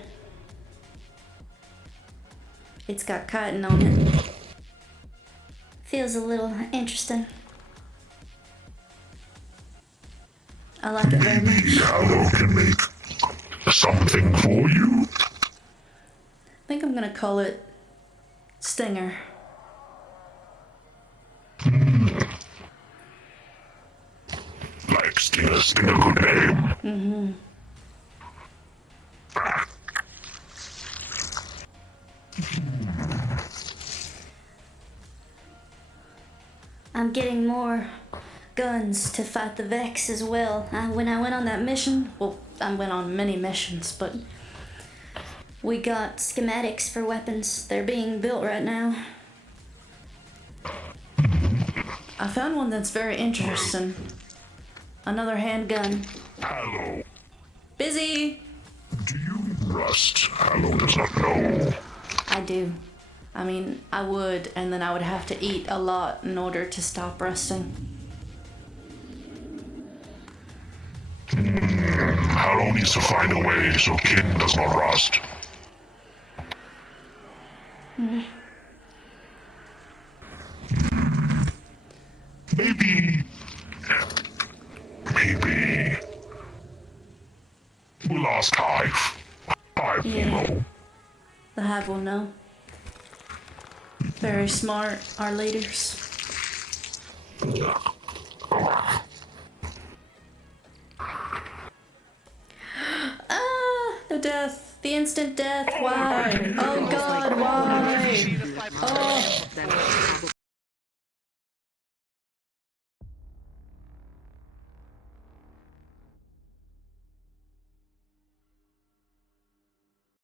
It's got cotton on it. Feels a little interesting. I like it very much. Hallow can make something for you. I think I'm gonna call it Stinger. Like Stinger invest in a good name. Mm-hmm. I'm getting more guns to fight the Vex as well. When I went on that mission, well, I went on many missions, but we got schematics for weapons. They're being built right now. I found one that's very interesting. Another handgun. Hallow. Busy! Do you rust? Hallow does not know. I do. I mean, I would, and then I would have to eat a lot in order to stop rusting. Hallow needs to find a way so Kin does not rust. Maybe we'll ask Hive. Hive will know. The Hive will know. Very smart, our leaders. The death. The instant death. Why? Oh god, why? Oh.